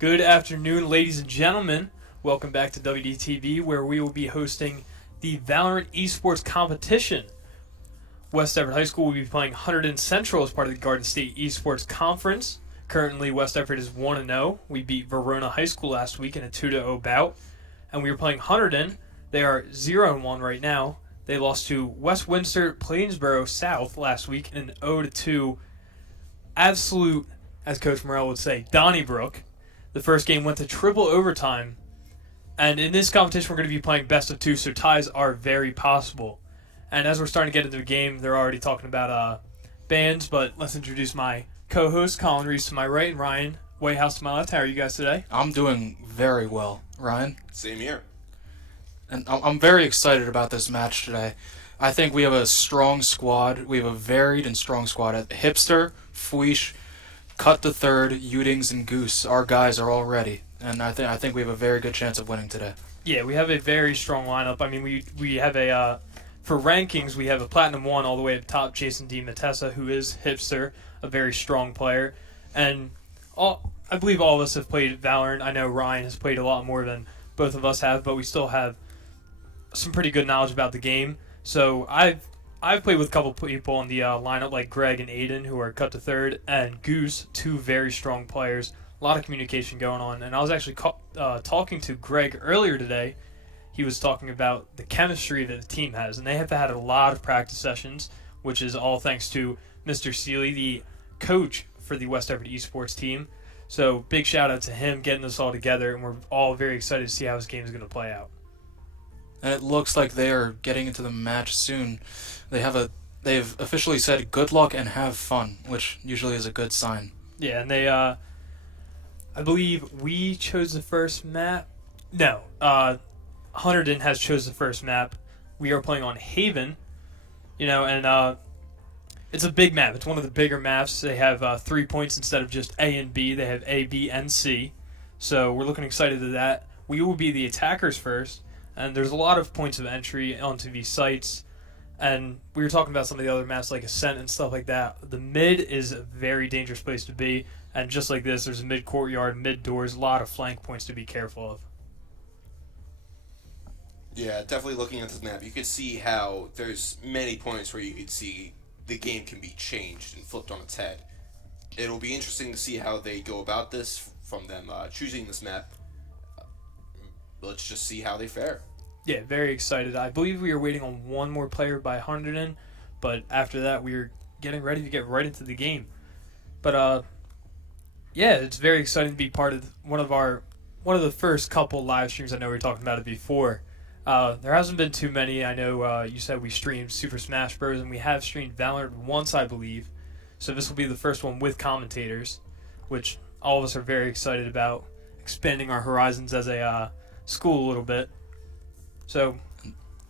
Good afternoon, ladies and gentlemen. Welcome back to WDTV, where we will be hosting the Valorant esports competition. West Everett High School will be playing Hunterdon Central as part of the Garden State Esports Conference. Currently, West Everett is 1-0. We beat Verona High School last week in a 2-0 bout. And we were playing Hunterdon. They are 0-1 right now. They lost to West Windsor Plainsboro South last week in an 0-2 absolute, as Coach Morrell would say, Donnybrook. The first game went to triple overtime. And in this competition, we're going to be playing best of two, so ties are very possible. And as we're starting to get into the game, they're already talking about bands, but let's introduce my co-host, Collin Reeves to my right, and Ryan Whitehouse to my left. How are you guys today? I'm doing very well, Ryan. Same here. And I'm very excited about this match today. I think we have a strong squad. We have a varied and strong squad. Hipster, Fweesh, Cut the Third, Udings, and Goose. Our guys are all ready. And I think we have a very good chance of winning today. Yeah, we have a very strong lineup. I mean, we have a... For rankings, we have a Platinum 1 all the way at the top, Jason D. Matessa, who is Hipster, a very strong player. And I believe all of us have played Valorant. I know Ryan has played a lot more than both of us have, but we still have some pretty good knowledge about the game. So I've played with a couple people in the lineup, like Greg and Aiden, who are Cut to Third, and Goose, two very strong players. A lot of communication going on. And I was actually talking to Greg earlier today. He was talking about the chemistry that the team has, and they have had a lot of practice sessions, which is all thanks to Mr. Seeley, the coach for the West Everett esports team. So big shout out to him getting this all together, and we're all very excited to see how this game is going to play out. And it looks like they are getting into the match soon. They've officially said good luck and have fun, which usually is a good sign. Yeah, and they I believe we chose the first map. No, Hunterdon has chose the first map. We are playing on Haven, and it's a big map. It's one of the bigger maps. They have 3 points instead of just A and B. They have A, B, and C. So we're looking excited to that. We will be the attackers first, and there's a lot of points of entry onto these sites. And we were talking about some of the other maps like Ascent and stuff like that. The mid is a very dangerous place to be, and just like this, there's a mid courtyard, mid doors, a lot of flank points to be careful of. Yeah, definitely looking at this map, you could see how there's many points where you could see the game can be changed and flipped on its head. It'll be interesting to see how they go about this from them choosing this map. Let's just see how they fare. Yeah, very excited. I believe we are waiting on one more player by Hunterdon, but after that we are getting ready to get right into the game. But yeah, it's very exciting to be part of one of the first couple live streams. I know we were talking about it before. There hasn't been too many. I know you said we streamed Super Smash Bros. And we have streamed Valorant once, I believe. So this will be the first one with commentators, which all of us are very excited about, expanding our horizons as a school a little bit. So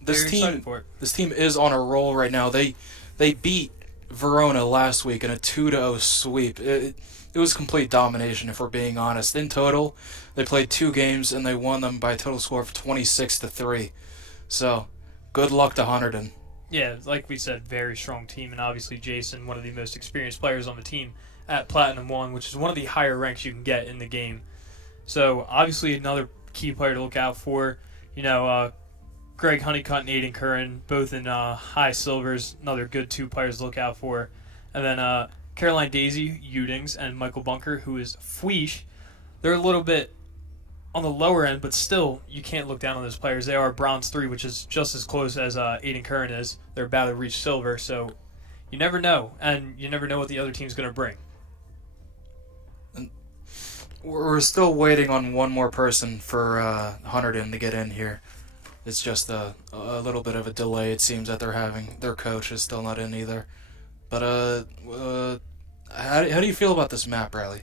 This excited for it. This team is on a roll right now. They beat Verona last week in a 2-0 sweep. It was complete domination, if we're being honest. In total, they played 2 games and they won them by a total score of 26-3. So, good luck to Hunterdon. Yeah, like we said, very strong team, and obviously Jason, one of the most experienced players on the team at Platinum 1, which is one of the higher ranks you can get in the game. So, obviously another key player to look out for. Greg Honeycutt and Aiden Curran, both in high silvers, another good 2 players to look out for. And then Caroline Daisy, Udings, and Michael Bunker, who is Fweesh. They're a little bit on the lower end, but still, you can't look down on those players. They are Bronze 3, which is just as close as Aiden Curran is. They're about to reach silver, so you never know. And you never know what the other team's going to bring. And we're still waiting on one more person for Hunterdon to get in here. It's just a little bit of a delay, it seems, that they're having. Their coach is still not in either. But how do you feel about this map, Riley?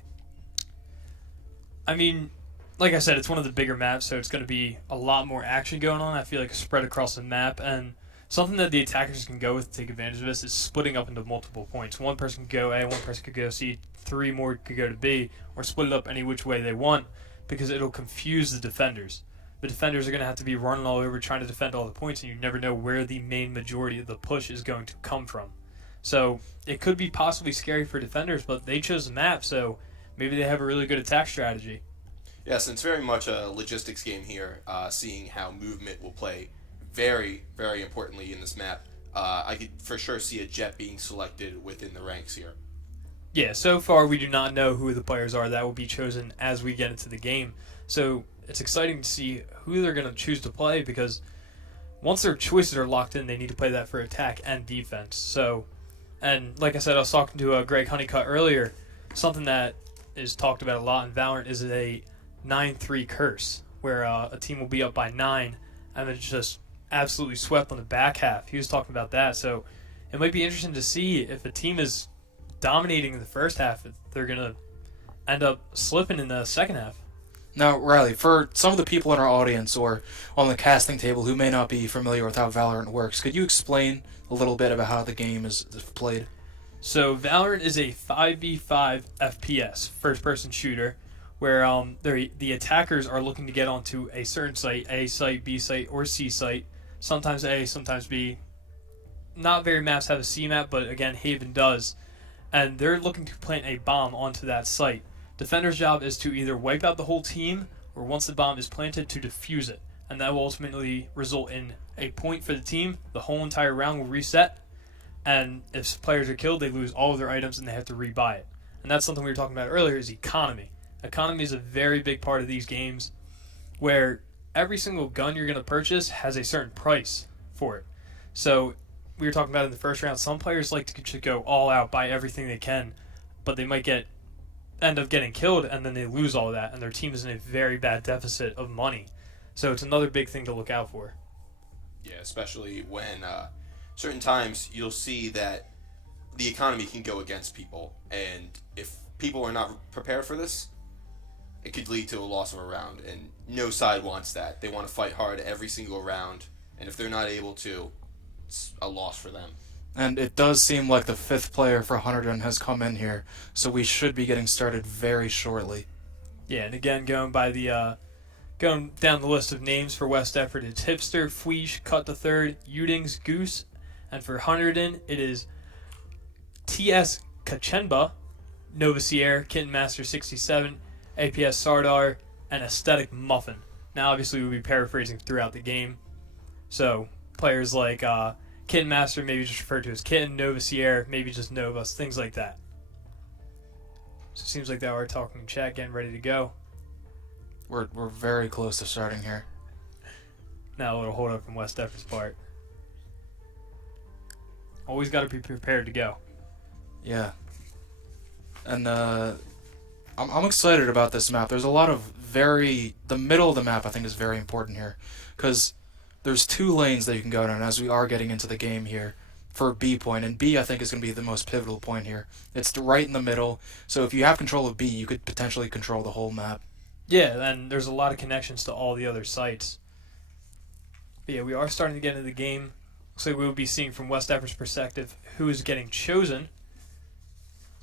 I mean, like I said, it's one of the bigger maps, so it's going to be a lot more action going on. I feel like spread across the map, and something that the attackers can go with to take advantage of this is splitting up into multiple points. One person could go A, one person could go C, 3 more could go to B, or split it up any which way they want, because it'll confuse the defenders. The defenders are going to have to be running all over trying to defend all the points, and you never know where the main majority of the push is going to come from. So it could be possibly scary for defenders, but they chose the map, so maybe they have a really good attack strategy. Yes, it's very much a logistics game here, seeing how movement will play very, very importantly in this map. I could for sure see a jet being selected within the ranks here. Yeah, so far we do not know who the players are that will be chosen as we get into the game. So it's exciting to see who they're going to choose to play because once their choices are locked in, they need to play that for attack and defense. So, and like I said, I was talking to Greg Honeycutt earlier. Something that is talked about a lot in Valorant is a 9-3 curse, where a team will be up by 9 and then just absolutely swept on the back half. He was talking about that. So it might be interesting to see if a team is dominating in the first half, if they're going to end up slipping in the second half. Now, Riley, for some of the people in our audience or on the casting table who may not be familiar with how Valorant works, could you explain a little bit about how the game is played? So Valorant is a 5v5 FPS, first-person shooter, where the attackers are looking to get onto a certain site, A site, B site, or C site. Sometimes A, sometimes B. Not very maps have a C map, but again, Haven does. And they're looking to plant a bomb onto that site. Defender's job is to either wipe out the whole team, or once the bomb is planted, to defuse it. And that will ultimately result in a point for the team. The whole entire round will reset. And if players are killed, they lose all of their items and they have to rebuy it. And that's something we were talking about earlier, is economy. Economy is a very big part of these games, where every single gun you're going to purchase has a certain price for it. So we were talking about in the first round, some players like to go all out, buy everything they can, but they might end up getting killed, and then they lose all of that, and their team is in a very bad deficit of money. So it's another big thing to look out for. Yeah, especially when certain times you'll see that the economy can go against people, and if people are not prepared for this, it could lead to a loss of a round, and no side wants that. They want to fight hard every single round, and if they're not able to, it's a loss for them. And it does seem like the 5th player for Hunterdon has come in here, so we should be getting started very shortly. Yeah, and again, going down the list of names for West Effort, it's Hipster, Fweesh, Cut the Third, Udings, Goose, and for Hunterdon, it is T.S. Kachenba, Nova Sierra, Kitten Master 67, APS Sardar, and Aesthetic Muffin. Now, obviously, we'll be paraphrasing throughout the game, so players like Kitten Master maybe just referred to as Kitten, Nova Sierra, maybe just Nova, things like that. So it seems like that we're talking chat, getting ready to go. We're very close to starting here. Now a little hold up from West Effort's part. Always got to be prepared to go. Yeah. And I'm excited about this map. There's a lot of the middle of the map I think is very important here, because there's 2 lanes that you can go down as we are getting into the game here for B point, and B I think is going to be the most pivotal point here. It's right in the middle, so if you have control of B, you could potentially control the whole map. Yeah, and there's a lot of connections to all the other sites. But yeah, we are starting to get into the game. Looks like we'll be seeing from West Effort's perspective who is getting chosen.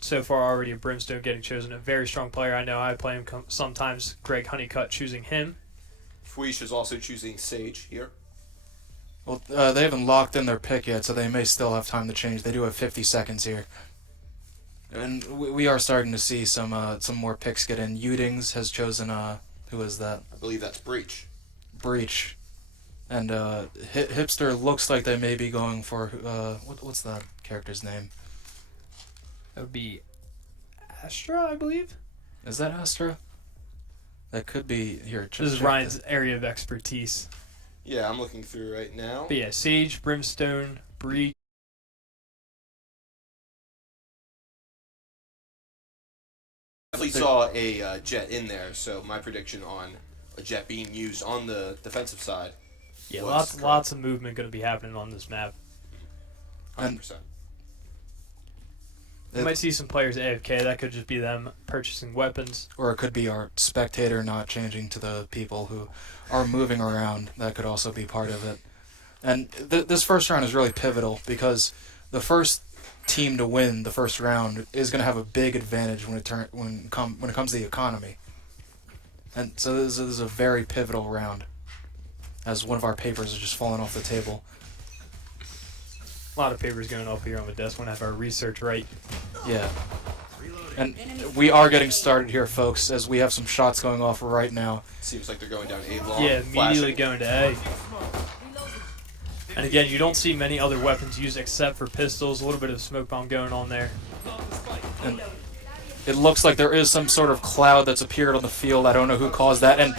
So far, already a Brimstone getting chosen, a very strong player. I know I play him sometimes. Greg Honeycutt choosing him. Fweesh is also choosing Sage here. Well, they haven't locked in their pick yet, so they may still have time to change. They do have 50 seconds here. And we are starting to see some more picks get in. Udings has chosen, who is that? I believe that's Breach. Breach. And Hipster looks like they may be going for, what's that character's name? That would be Astra, I believe. Is that Astra? That could be, here, This is Ryan's area of expertise. Yeah, I'm looking through right now. But yeah, Sage, Brimstone, Breach. Definitely saw a jet in there, so my prediction on a jet being used on the defensive side. Yeah, lots of movement going to be happening on this map. 100%. You might see some players AFK. That could just be them purchasing weapons. Or it could be our spectator not changing to the people who are moving around. That could also be part of it. And this first round is really pivotal because the first team to win the first round is going to have a big advantage when it comes to the economy. And so this is a very pivotal round, as one of our papers is just falling off the table. A lot of papers going up here on the desk. Want to have our research right. Yeah. And we are getting started here, folks, as we have some shots going off right now. Seems like they're going down A long. Yeah, immediately flashing. going to A. And again, you don't see many other weapons used except for pistols. A little bit of smoke bomb going on there. And it looks like there is some sort of cloud that's appeared on the field. I don't know who caused that. And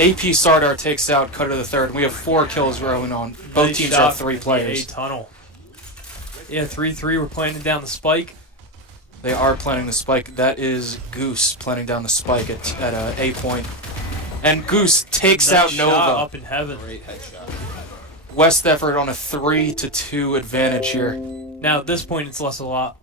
AP Sardar takes out Cutter the Third. We have 4 kills rolling on. Both Nice teams shot have 3 from the players. A tunnel. Yeah, 3-3. We're planting down the spike. They are planning the spike. That is Goose planning down the spike at A point. And Goose takes Nice out shot Nova. up in heaven. Great headshot. West Effort on a 3-2 advantage here. Now at this point, it's a lot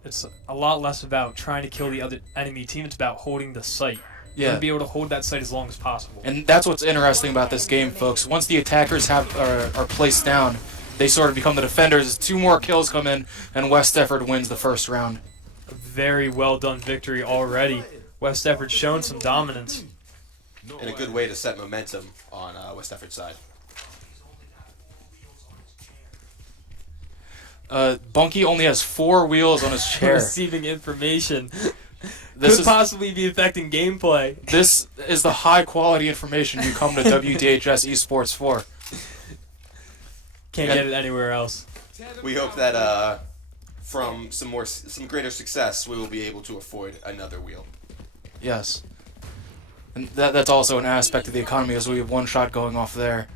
less about trying to kill the other enemy team. It's about holding the site. You Yeah. want to be able to hold that site as long as possible. And that's what's interesting about this game, folks. Once the attackers are placed down, they sort of become the defenders. As 2 more kills come in, and West Effort wins the first round. A very well done victory already. West Effort showing some dominance. And a good way to set momentum on West Effort's side. Bunky only has 4 wheels on his chair. Receiving information This could is possibly be affecting gameplay. this is the high quality information you come to WDHS Esports for. Can't get it anywhere else. We hope that from some greater success, we will be able to afford another wheel. Yes. And that's also an aspect of the economy, as we have 1 shot going off there.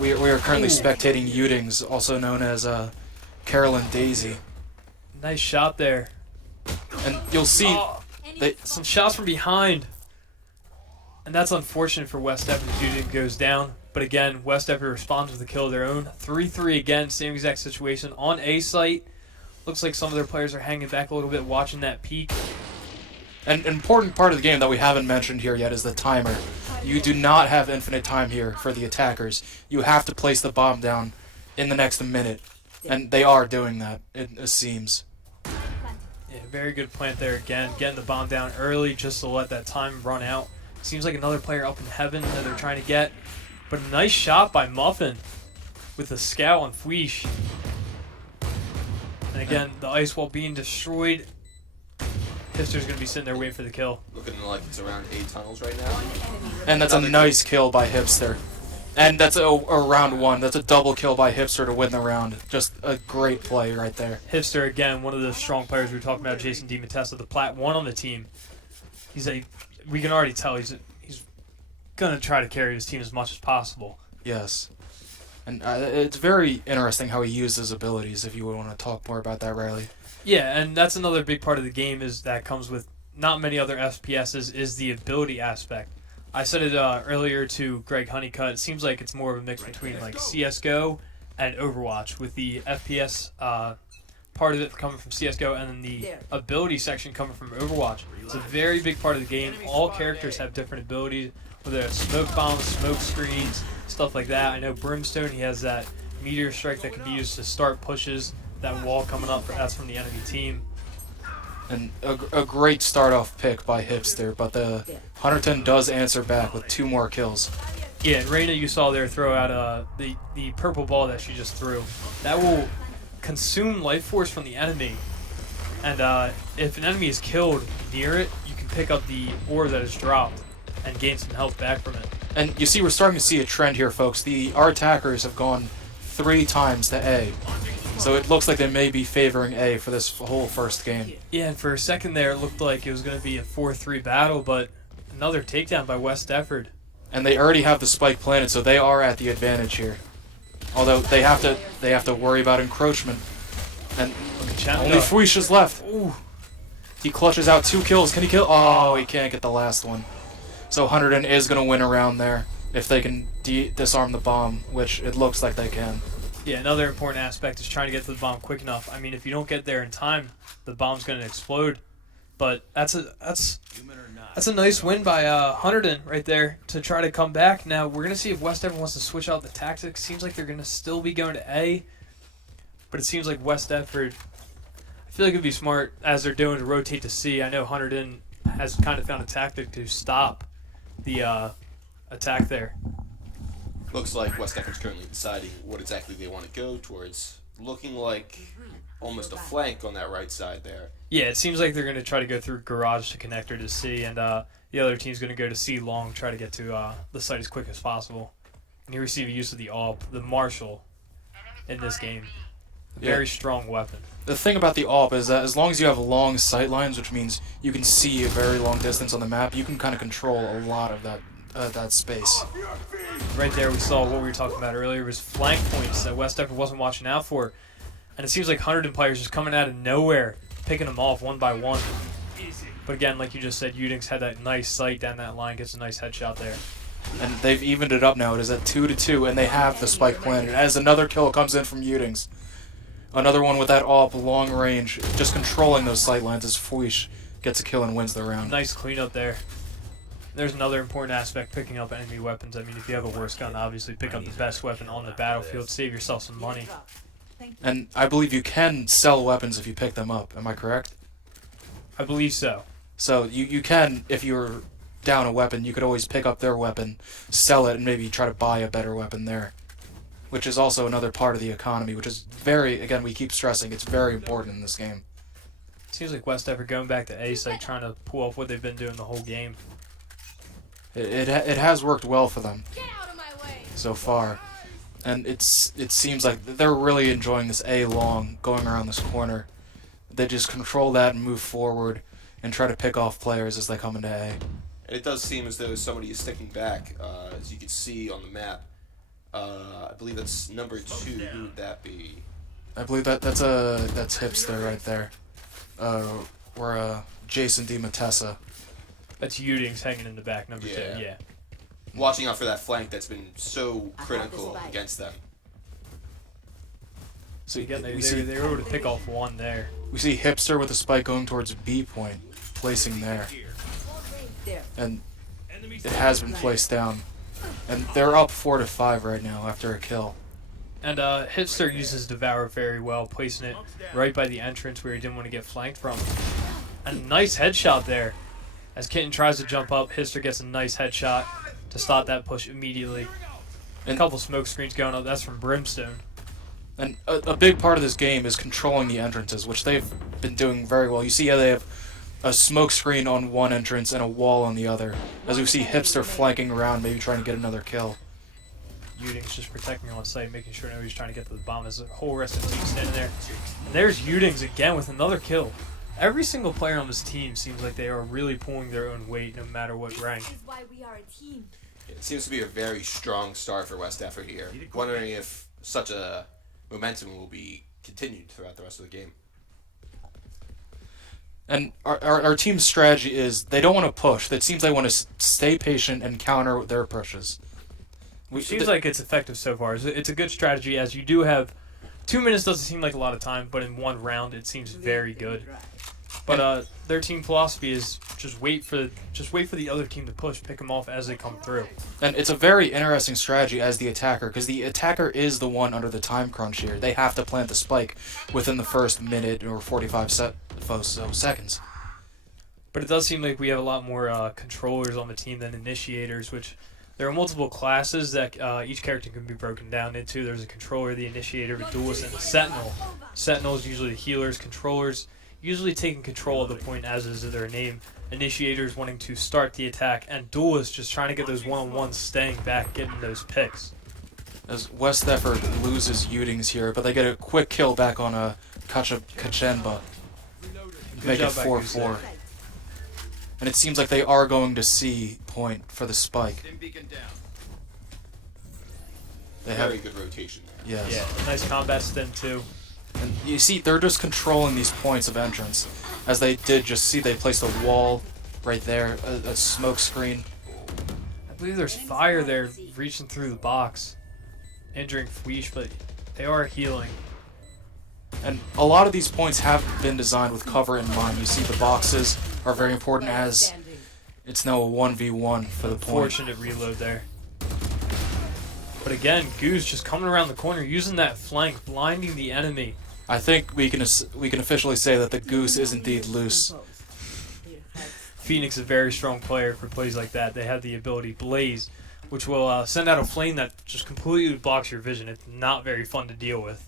We are currently spectating Utings, also known as Carolyn Daisy. Nice shot there. And you'll see Some shots from behind. And that's unfortunate for West Effort as Uding goes down. But again, West Effort responds with a kill of their own. 3-3 again, same exact situation. On A site, looks like some of their players are hanging back a little bit, watching that peak. an important part of the game that we haven't mentioned here yet is the timer. You do not have infinite time here for the attackers. You have to place the bomb down in the next minute. And they are doing that, it seems. Yeah, very good plant there again. Getting the bomb down early just to let that time run out. Seems like another player up in heaven that they're trying to get. But a nice shot by Muffin with the scout on Fweesh. And again, the ice wall being destroyed. Hipster's going to be sitting there waiting for the kill. Looking like it's around 8 tunnels right now. And that's a nice kill by Hipster. And that's a round 1. That's a double kill by Hipster to win the round. Just a great play right there. Hipster, again, one of the strong players we were talking about, Jason DiMattesa, the Plat 1 on the team. We can already tell he's going to try to carry his team as much as possible. Yes. And it's very interesting how he used his abilities, if you would want to talk more about that, Riley. Yeah, and that's another big part of the game is that comes with not many other FPSs is the ability aspect. I said it earlier to Greg Honeycutt. It seems like it's more of a mix between like CSGO and Overwatch, with the FPS part of it coming from CSGO and then the ability section coming from Overwatch. It's a very big part of the game. All characters have different abilities, whether it's smoke bombs, smoke screens, stuff like that. I know Brimstone, he has that meteor strike that can be used to start pushes. That wall coming up, that's from the enemy team. And a great start-off pick by Hipster, but the Hunterdon does answer back with 2 more kills. Yeah, and Reyna, you saw there throw out the purple ball that she just threw. That will consume life force from the enemy. And if an enemy is killed near it, you can pick up the ore that is dropped and gain some health back from it. And you see, we're starting to see a trend here, folks. Our attackers have gone 3 times to A. So it looks like they may be favoring A for this whole first game. Yeah, and for a second there, it looked like it was going to be a 4-3 battle, but another takedown by West Effort. And they already have the spike planted, so they are at the advantage here. Although they have to worry about encroachment. And only Fweesh is left. Ooh. He clutches out 2 kills. Can he kill? Oh, he can't get the last one. So Hunterdon is going to win around there if they can disarm the bomb, which it looks like they can. Yeah, another important aspect is trying to get to the bomb quick enough. I mean, if you don't get there in time, the bomb's going to explode. But that's a nice win by Hunterdon right there to try to come back. Now, we're going to see if West Effort wants to switch out the tactics. Seems like they're going to still be going to A. But it seems like West Effort, I feel like it would be smart, as they're doing, to rotate to C. I know Hunterdon has kind of found a tactic to stop the attack there. Looks like West Effort's currently deciding what exactly they want to go towards. Looking like almost a flank on that right side there. Yeah, it seems like they're going to try to go through garage to connector to C, and the other team's going to go to C long, try to get to the site as quick as possible. And you receive use of the AWP, the Marshall, in this game. Very strong weapon. The thing about the AWP is that as long as you have long sight lines, which means you can see a very long distance on the map, you can kind of control a lot of that space. Right there we saw what we were talking about earlier was flank points that West Denver wasn't watching out for. And it seems like Hunterdon players just coming out of nowhere, picking them off one by one. But again, like you just said, Udings had that nice sight down that line, gets a nice headshot there. And they've evened it up now. It is at 2-2, and they have the spike planted. As another kill comes in from Udings. Another one with that AWP, long range, just controlling those sight lines as Fuish gets a kill and wins the round. Nice cleanup there. There's another important aspect, picking up enemy weapons. I mean, if you have a worse gun, obviously pick up the best weapon on the battlefield, save yourself some money. And I believe you can sell weapons if you pick them up. Am I correct? I believe so. So you can, if you're down a weapon, you could always pick up their weapon, sell it, and maybe try to buy a better weapon there. Which is also another part of the economy, which is very, again, we keep stressing, it's very important in this game. Seems like West Denver going back to A site, trying to pull off what they've been doing the whole game. It has worked well for them so far. And it seems like they're really enjoying this A long, going around this corner. They just control that and move forward and try to pick off players as they come into A. And it does seem as though somebody is sticking back, as you can see on the map. I believe that's number 2. Who would that be? I believe that's Hipster right there. Or Jason DiMattesa. That's Udings hanging in the back, number 2, yeah. Watching out for that flank that's been so critical against them. So again, they were able to pick off one there. We see Hipster with a spike going towards B point, placing there. And it has been placed down. And they're up 4-5 right now after a kill. And Hipster uses Devour very well, placing it right by the entrance where he didn't want to get flanked from. A nice headshot there. As Kitten tries to jump up, Hipster gets a nice headshot to stop that push immediately. A couple smoke screens going up. That's from Brimstone. And a big part of this game is controlling the entrances, which they've been doing very well. You see how they have a smoke screen on one entrance and a wall on the other. As we see Hipster flanking around, maybe trying to get another kill. Udings just protecting on site, making sure nobody's trying to get to the bomb as the whole rest of the team standing there. And there's Udings again with another kill. Every single player on this team seems like they are really pulling their own weight no matter what rank. It seems to be a very strong start for West Effort here. Wondering if such a momentum will be continued throughout the rest of the game. And our team's strategy is they don't want to push. It seems they want to stay patient and counter their pushes. Seems like it's effective so far. It's a good strategy, as you do have 2 minutes. Doesn't seem like a lot of time, but in one round it seems very good. But their team philosophy is just wait for the other team to push, pick them off as they come through. And it's a very interesting strategy as the attacker, because the attacker is the one under the time crunch here. They have to plant the spike within the first minute or 45 seconds. But it does seem like we have a lot more controllers on the team than initiators, which there are multiple classes that each character can be broken down into. There's a controller, the initiator, a duelist, and a sentinel. Sentinel is usually the healers. Controllers usually taking control of the point, as is their name. Initiators wanting to start the attack, and duelists just trying to get those one-on-ones, staying back, getting those picks. As West Effort loses Udings here, but they get a quick kill back on a Kachenba. Make it 4-4. And it seems like they are going to C point for the spike. They have Very good rotation there. yes. Yeah, nice combat stem too. And you see, they're just controlling these points of entrance. As they did just see, they placed a wall right there, a smoke screen. I believe there's fire there reaching through the box, injuring Fuish, but they are healing. And a lot of these points have been designed with cover in mind. You see the boxes are very important, as it's now a 1v1 for the point. Fortunate reload there. But again, Goose just coming around the corner, using that flank, blinding the enemy. I think we can officially say that the Goose is indeed loose. Phoenix is a very strong player for plays like that. They have the ability Blaze, which will send out a flame that just completely blocks your vision. It's not very fun to deal with.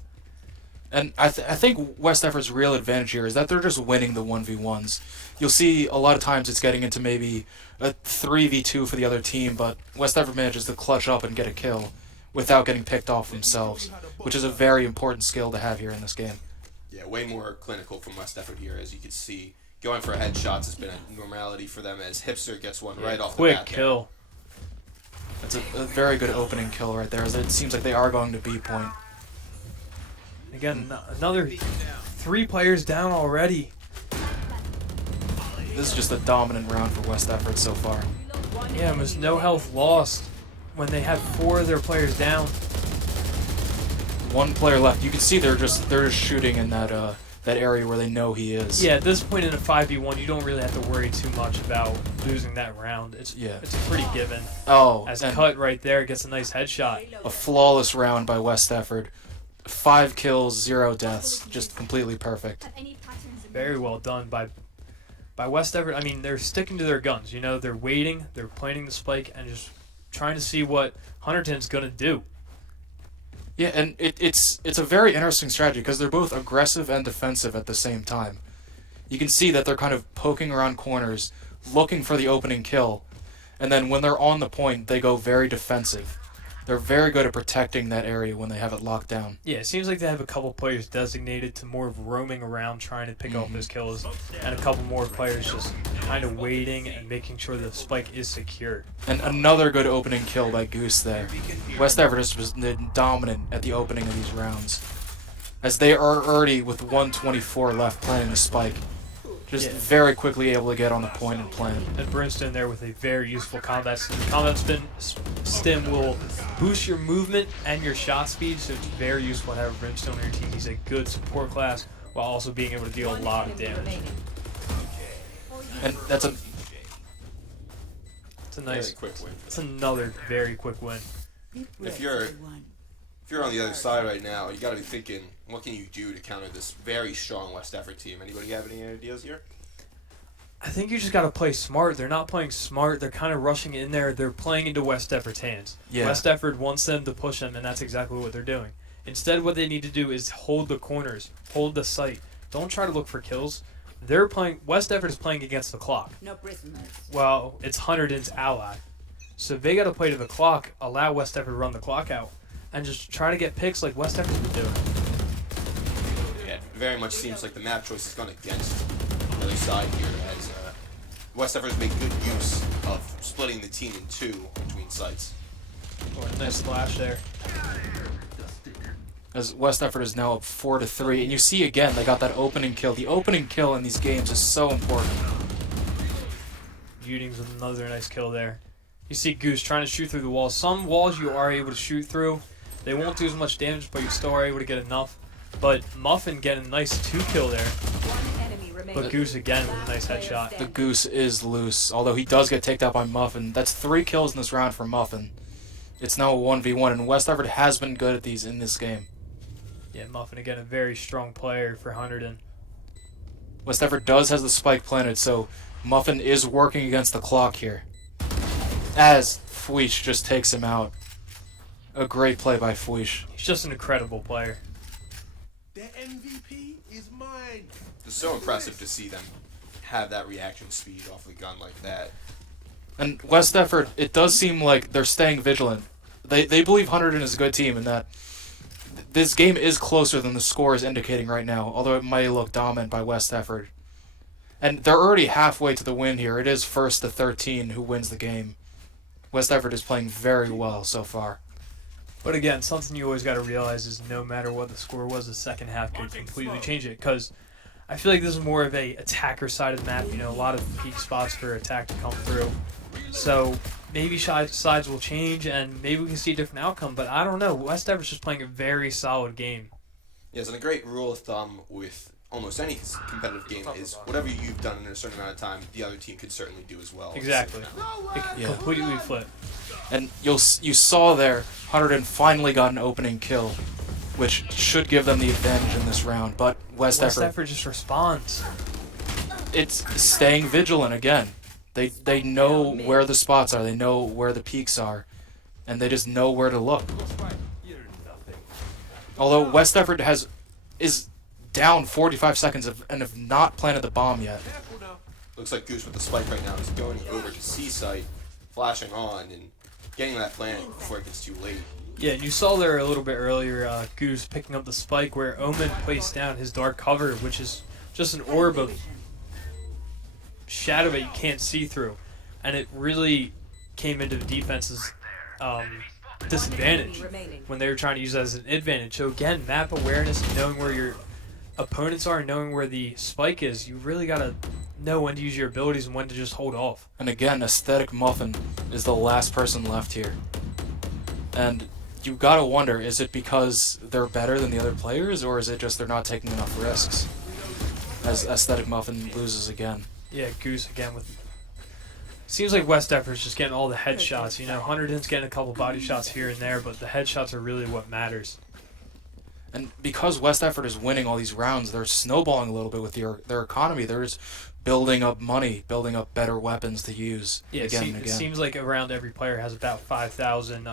And I think West Effort's real advantage here is that they're just winning the 1v1s. You'll see a lot of times it's getting into maybe a 3v2 for the other team, but West Effort manages to clutch up and get a kill without getting picked off themselves, which is a very important skill to have here in this game. Yeah, way more clinical from West Effort here, as you can see. Going for headshots has been a normality for them, as Hipster gets one right off the bat. Quick kill. That's a very good opening kill right there, as it seems like they are going to B point. Again, another 3 players down already. This is just a dominant round for West Effort so far. Yeah, and there's no health lost when they have 4 of their players down. 1 player left. You can see they're just shooting in that that area where they know he is. Yeah, at this point in a 5v1, you don't really have to worry too much about losing that round. It's pretty given. Oh, As Cut right there gets a nice headshot. a flawless round by West Effort. 5 kills, 0 deaths. Just completely perfect. Very well done by West Effort. I mean, they're sticking to their guns. You know, they're waiting, they're planting the spike, and just trying to see what Hunterdon's going to do. Yeah, and it's a very interesting strategy because they're both aggressive and defensive at the same time. You can see that they're kind of poking around corners, looking for the opening kill, and then when they're on the point, they go very defensive. They're very good at protecting that area when they have it locked down. Yeah, it seems like they have a couple players designated to more of roaming around trying to pick off those kills, and a couple more players just kind of waiting and making sure the spike is secure. And another good opening kill by Goose there. West Effort has been dominant at the opening of these rounds, as they are already with 124 left planting the spike. Just very quickly able to get on the point and plant. And Brimstone there with a very useful combat stim. Combat stim will boost your movement and your shot speed, so it's very useful to have Brimstone on your team. He's a good support class while also being able to deal a lot of damage. And that's a Very quick win. It's another very quick win. If you're on the other side right now, you got to be thinking, what can you do to counter this very strong West Effort team? Anybody have any ideas here? I think you just got to play smart. They're not playing smart. They're kind of rushing in there. They're playing into West Effort's hands. Yeah. West Effort wants them to push them, and that's exactly what they're doing. Instead, what they need to do is hold the corners, hold the site. Don't try to look for kills. They're playing. West Effort is playing against the clock. No prisoners. Well, it's Hunterdon's ally. So they got to play to the clock, allow West Effort to run the clock out, and just try to get picks like West Effort's been doing. Yeah, it very much seems like the map choice has gone against the other side here, as West Effort has made good use of splitting the team in 2 between sites. Oh, a nice slash there. as West Effort is now up 4-3, and you see again they got that opening kill. The opening kill in these games is so important. Uding's with another nice kill there. You see Goose trying to shoot through the walls. Some walls you are able to shoot through. They won't do as much damage, but you still are able to get enough. But Muffin getting a nice 2 kill there. But Goose again with a nice headshot. The Goose is loose, although he does get taken out by Muffin. That's 3 kills in this round for Muffin. It's now a 1v1, and West Effort has been good at these in this game. Yeah, Muffin again, a very strong player for Hunterdon. West Effort does has the spike planted, so Muffin is working against the clock here. As Fuish just takes him out. A great play by Fuish. He's just an incredible player. The MVP is mine. It's so impressive to see them have that reaction speed off the gun like that. And West Effort, it does seem like they're staying vigilant. They believe Hunterdon is a good team, and that this game is closer than the score is indicating right now, although it might look dominant by West Effort. And they're already halfway to the win here. It is 1-13 who wins the game. West Effort is playing very well so far. But again, something you always got to realize is no matter what the score was, the second half could completely change it. Because I feel like this is more of a attacker side of the map. You know, a lot of peak spots for attack to come through. So maybe sides will change, and maybe we can see a different outcome. But I don't know. West Effort's just playing a very solid game. Yes, and a great rule of thumb with almost any competitive game is whatever you've done in a certain amount of time, the other team could certainly do as well. Exactly. It can completely flip. And you saw there, Hunterdon finally got an opening kill, which should give them the advantage in this round. But West Effort just responds. It's staying vigilant again. They know where the spots are, they know where the peaks are, and they just know where to look. Although West Effort has is down 45 seconds and have not planted the bomb yet. Careful now. Looks like Goose with the spike right now is going over to C site, flashing on and getting that plant before it gets too late. Yeah, and you saw there a little bit earlier, Goose picking up the spike where Omen placed down his dark cover, which is just an orb of shadow that you can't see through. And it really came into the defense's disadvantage when they were trying to use that as an advantage. So again, map awareness and knowing where your opponents are and knowing where the spike is, you really got to know when to use your abilities and when to just hold off. And again, Aesthetic Muffin is the last person left here. And you gotta wonder, is it because they're better than the other players, or is it just they're not taking enough risks? As Aesthetic Muffin loses again. Yeah, Goose again with... Seems like West Effort's just getting all the headshots. You know, Hunterdon's getting a couple body shots here and there, but the headshots are really what matters. And because West Effort is winning all these rounds, they're snowballing a little bit with their economy. They're just building up money, building up better weapons to use again and again. It seems like around every player has about 5,000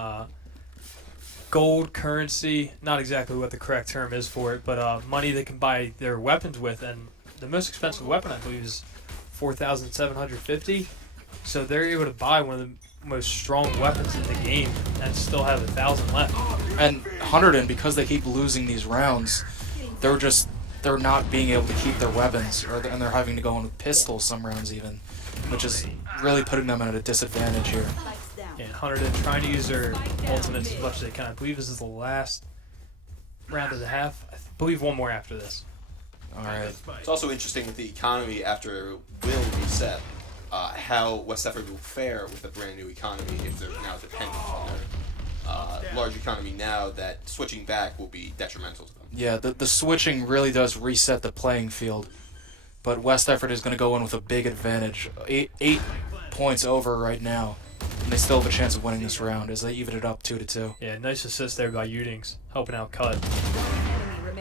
gold currency. Not exactly what the correct term is for it, but money they can buy their weapons with. And the most expensive weapon, I believe, is 4,750. So they're able to buy one of the most strong weapons in the game and still have 1,000 left. And Hunterdon, because they keep losing these rounds, they're not being able to keep their weapons, and they're having to go in with pistols some rounds even, which is really putting them at a disadvantage here. And Hunterdon trying to use their ultimates as much as they can. I believe this is the last round of the half. I believe one more after this. All right. It's also interesting with the economy after will reset, how West Effort will fare with a brand new economy if they're now dependent on their large economy now, that switching back will be detrimental to them. Yeah, the switching really does reset the playing field, but West Effort is going to go in with a big advantage. Eight points over right now, and they still have a chance of winning this round as they even it up 2-2. Yeah, nice assist there by Udings, helping out Cut.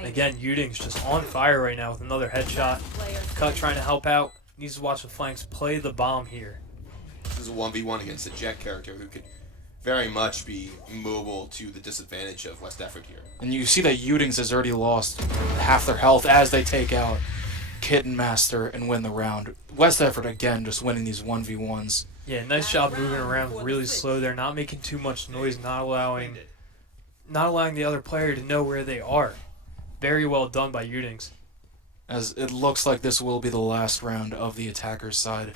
Again, Udings just on fire right now with another headshot. Cut trying to help out. Needs to watch the flanks, play the bomb here. This is a 1v1 against a Jet character who could very much be mobile to the disadvantage of West Effort here. And you see that Udings has already lost half their health as they take out Kitten Master and win the round. West Effort again just winning these 1v1s. Yeah, nice job moving around really slow there, not making too much noise, not allowing the other player to know where they are. Very well done by Udings. As it looks like this will be the last round of the attacker's side.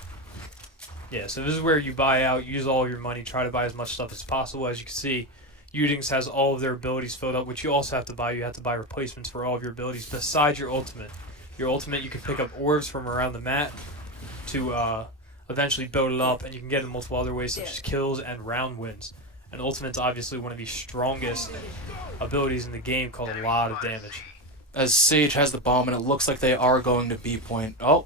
Yeah, so this is where you buy out, use all of your money, try to buy as much stuff as possible. As you can see, Udings has all of their abilities filled up, which you also have to buy. You have to buy replacements for all of your abilities besides your ultimate. Your ultimate, you can pick up orbs from around the map to eventually build it up, and you can get it in multiple other ways, such as kills and round wins. And ultimate's obviously one of the strongest abilities in the game, called a lot of damage. As Sage has the bomb, and it looks like they are going to B point. Oh,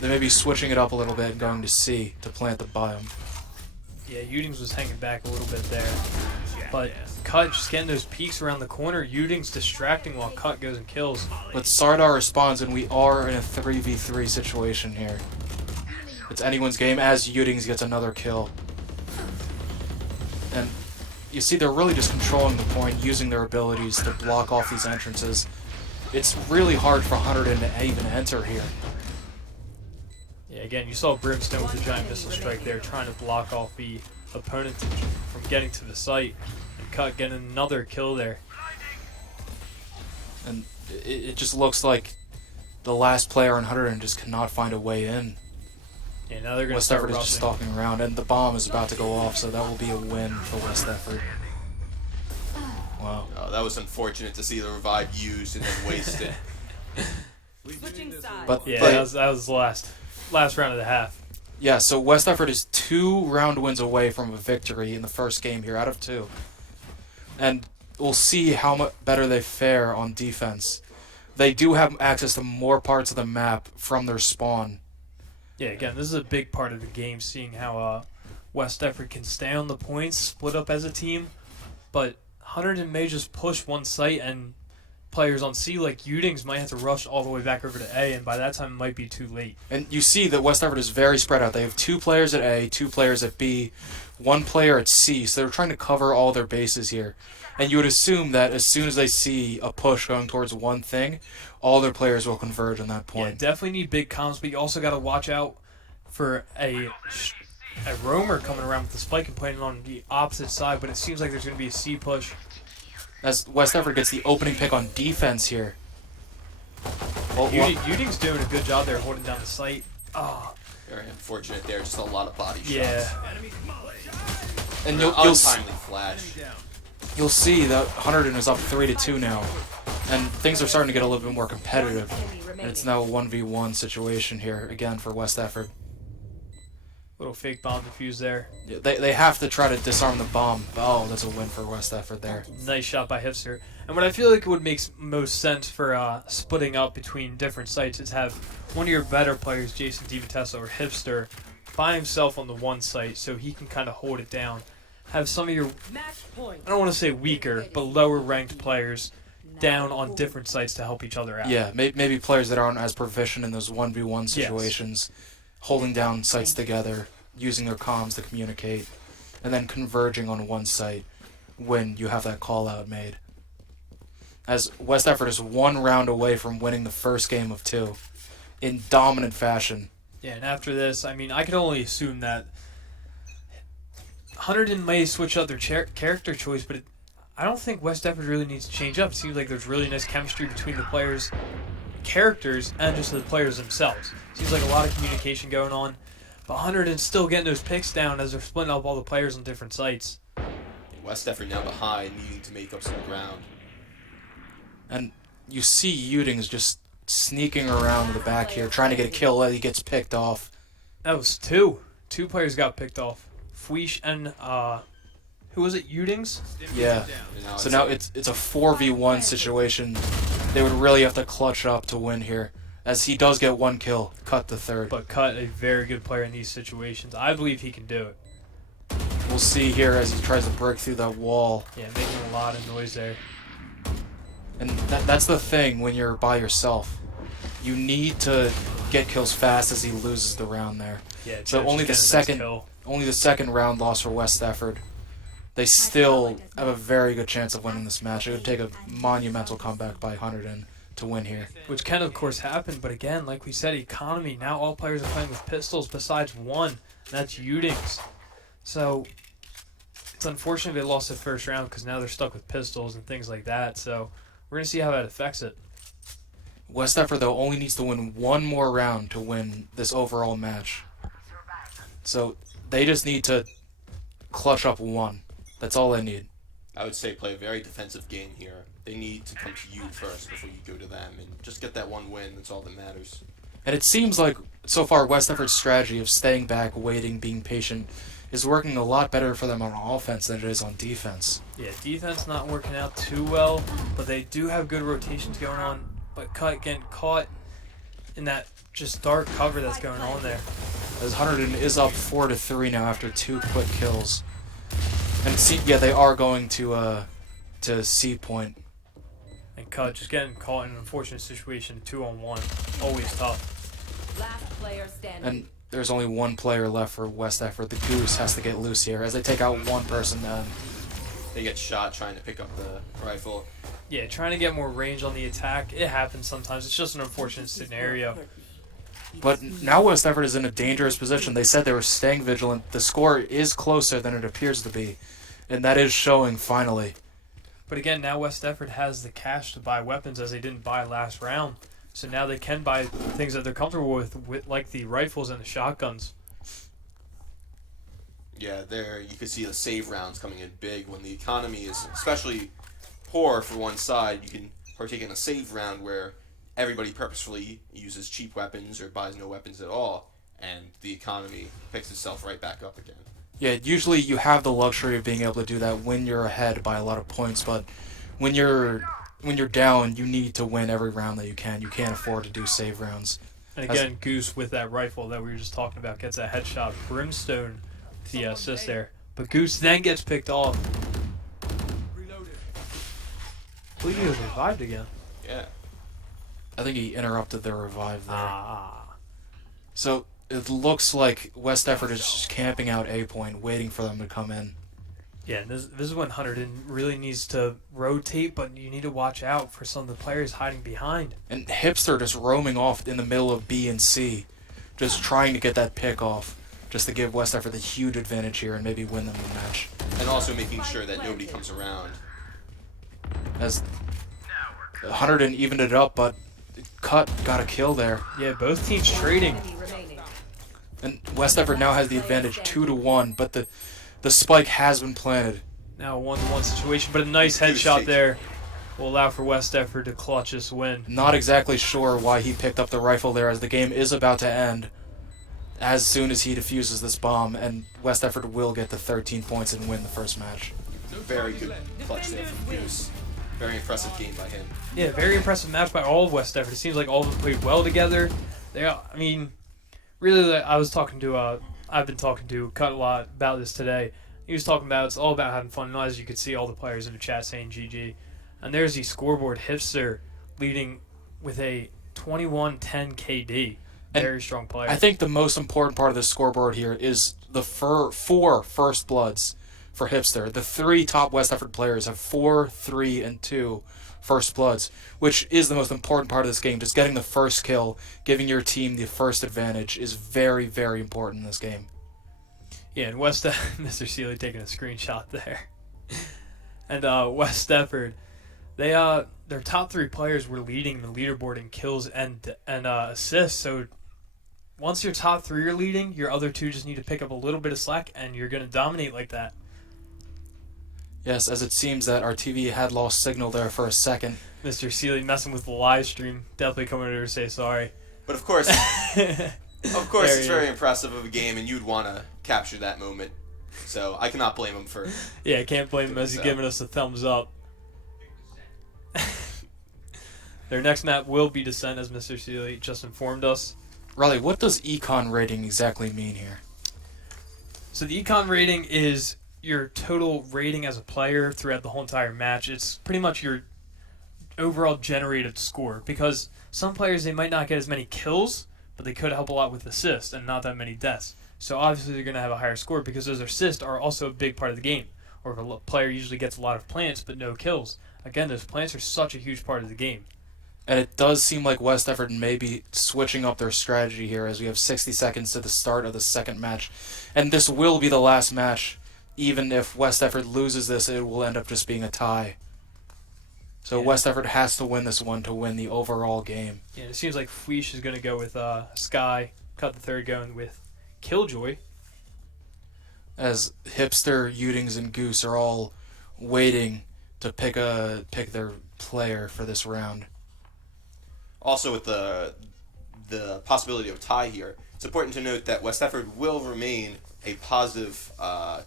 they may be switching it up a little bit and going to C to plant the biome. Yeah, Udings was hanging back a little bit there. But Cut just getting those peeks around the corner. Udings distracting while Cut goes and kills. But Sardar responds, and we are in a 3v3 situation here. It's anyone's game as Udings gets another kill. And you see they're really just controlling the point, using their abilities to block off these entrances. It's really hard for Hunterdon to even enter here. Yeah, again, you saw Brimstone with the giant missile strike there, trying to block off the opponent from getting to the site. And Cut getting another kill there. And it just looks like the last player in Hunterdon just cannot find a way in. Yeah, now they're going to West start Effort is just rushing. stalking around, and the bomb is about to go off, so that will be a win for West Effort. Wow. That was unfortunate to see the revive used and then wasted. Switching sides. But Yeah, but- that was the last round of the half. yeah, so West Effort is 2 round wins away from a victory in the first game here out of 2. And we'll see how much better they fare on defense. They do have access to more parts of the map from their spawn. Yeah, again, this is a big part of the game, seeing how West Effort can stay on the points, split up as a team, but Hunterdon may just push one site and players on C, like Udings, might have to rush all the way back over to A, and by that time it might be too late. And you see that West Effort is very spread out. They have 2 players at A, 2 players at B, 1 player at C, so they're trying to cover all their bases here. And you would assume that as soon as they see a push going towards one thing, all their players will converge on that Yeah, point. definitely need big comms, but you also got to watch out for a roamer coming around with the spike and playing on the opposite side, but it seems like there's going to be a C push. As West Effort gets the opening pick on defense here. Well, Uding's doing a good job there holding down the site. Oh, Very unfortunate there. Just a lot of body yeah. shots. and Untimely flash. you'll see that Hunterdon is up 3-2 now, and things are starting to get a little bit more competitive. And it's now a 1v1 situation here again for West Effort. Little fake bomb defuse there. Yeah, they have to try to disarm the bomb. Oh, that's a win for West Effort there. Nice shot by Hipster. And what I feel like would make most sense for splitting up between different sites is have one of your better players, Jason DiVitessa or Hipster, by himself on the one site so he can kind of hold it down. Have some of your, Match point. I don't want to say weaker, but lower ranked players down on different sites to help each other out. Yeah, maybe players that aren't as proficient in those 1v1 situations, holding down sites together, using their comms to communicate, and then converging on one site when you have that call out made. As West Effort is 1 round away from winning the first game of 2 in dominant fashion. Yeah, and after this, I mean, I can only assume that Hunterdon may switch out their character choice, but I don't think West Effort really needs to change up. It seems like there's really nice chemistry between the players' characters and just the players themselves. Seems like a lot of communication going on. But Hunterdon's still getting those picks down as they're splitting up all the players on different sites. West Effort now behind, needing to make up some ground. And you see Udings just sneaking around the back here, trying to get a kill as he gets picked off. That was 2. 2 players got picked off. Fweesh and, who was it, Udings? Yeah. So now it's a 4v1 situation. They would really have to clutch up to win here. As he does get 1 kill, Cut the third. But Cut, a very good player in these situations. I believe he can do it. We'll see here as he tries to break through that wall. Yeah, making a lot of noise there. And that's the thing when you're by yourself. You need to get kills fast as he loses the round there. Yeah, So Judge only the getting a nice second kill. only the second round loss for West Effort. They still have a very good chance of winning this match. It would take a monumental comeback by Hunterdon to win here. Which can, of course, happen, but again, like we said, economy. Now all players are playing with pistols besides one, and that's Udings. So it's unfortunate they lost the first round because now they're stuck with pistols and things like that. So we're going to see how that affects it. West Effort, though, only needs to win 1 more round to win this overall match. So they just need to clutch up 1. That's all they need. I would say play a very defensive game here. They need to come to you first before you go to them, and just get that 1 win. That's all that matters. And it seems like, so far, West Effort's strategy of staying back, waiting, being patient, is working a lot better for them on offense than it is on defense. Yeah, defense not working out too well, but they do have good rotations going on. But Cut getting caught in that just dark cover that's going on there. As Hunterdon is up 4-3 now after 2 quick kills. And see, yeah, they are going to C point. And Cut just getting caught in an unfortunate situation, 2-on-1. Always tough. Last player standing. And there's only 1 player left for West Effort. The Goose has to get loose here as they take out 1 person then. They get shot trying to pick up the rifle. Yeah, trying to get more range on the attack. It happens sometimes. It's just an unfortunate scenario. But now West Effort is in a dangerous position. They said they were staying vigilant. The score is closer than it appears to be. And that is showing finally. But again, now West Effort has the cash to buy weapons as they didn't buy last round. So now they can buy things that they're comfortable with like the rifles and the shotguns. Yeah, there you can see the save rounds coming in big when the economy is especially poor for one side. You can partake in a save round where everybody purposefully uses cheap weapons or buys no weapons at all, and the economy picks itself right back up again. Yeah, usually you have the luxury of being able to do that when you're ahead by a lot of points, but when you're down, you need to win every round that you can. You can't afford to do save rounds. And again, Goose with that rifle that we were just talking about gets that headshot. Brimstone the assist there. But Goose then gets picked off. I believe he was revived again. I think he interrupted their revive there. Ah. So it looks like West Effort is just camping out A point, waiting for them to come in. Yeah, and this is when Hunterdon really needs to rotate, but you need to watch out for some of the players hiding behind. And Hipster just roaming off in the middle of B and C, just trying to get that pick off, just to give West Effort the huge advantage here and maybe win them the match. And also making sure that nobody comes around. As Hunterdon evened it up, but Cut got a kill there. Yeah, both teams trading. Enemy remaining. And West Effort now has the advantage 2-1, but the spike has been planted. Now a 1-1 situation, but a nice headshot there will allow for West Effort to clutch this win. Not exactly sure why he picked up the rifle there, as the game is about to end as soon as he defuses this bomb, and West Effort will get the 13 points and win the first match. Very good clutch there from Goose. Very impressive game by him. Yeah, very impressive match by all of West Effort. It seems like all of them played well together. I mean, really, I've been talking to Cut a lot about this today. He was talking about it's all about having fun. And as you could see, all the players in the chat saying GG. And there's the scoreboard Hipster leading with a 21-10 KD. Very strong player. I think the most important part of the scoreboard here is the four first bloods for Hipster. The 3 top West Effort players have 4, 3, and 2 first bloods, which is the most important part of this game. Just getting the first kill, giving your team the first advantage is very, very important in this game. Yeah, and Mr. Sealy taking a screenshot there. And West Effort, their top 3 players were leading the leaderboard in kills and assists. So once your top 3 are leading, your other 2 just need to pick up a little bit of slack, and you're going to dominate like that. Yes, as it seems that our TV had lost signal there for a second. Mr. Sealy messing with the live stream. Definitely coming over to say sorry. But of course, it's very impressive of a game, and you'd want to capture that moment. So I cannot blame him for. Yeah, I can't blame him as he's giving us a thumbs up. Their next map will be Descent, as Mr. Sealy just informed us. Riley, what does econ rating exactly mean here? So the econ rating is your total rating as a player throughout the whole entire match. It's pretty much your overall generated score, because some players, they might not get as many kills, but they could help a lot with assists and not that many deaths. So obviously they're going to have a higher score because those assists are also a big part of the game. Or if a player usually gets a lot of plants but no kills, again, those plants are such a huge part of the game. And it does seem like West Effort may be switching up their strategy here, as we have 60 seconds to the start of the second match. And this will be the last match. Even if West Effort loses this, it will end up just being a tie. So Yeah. West Effort has to win this one to win the overall game. Yeah, it seems like Fleesh is going to go with Sky, Cut the Third going with Killjoy. As Hipster, Udings, and Goose are all waiting to pick their player for this round. Also, with the possibility of tie here, it's important to note that West Effort will remain a positive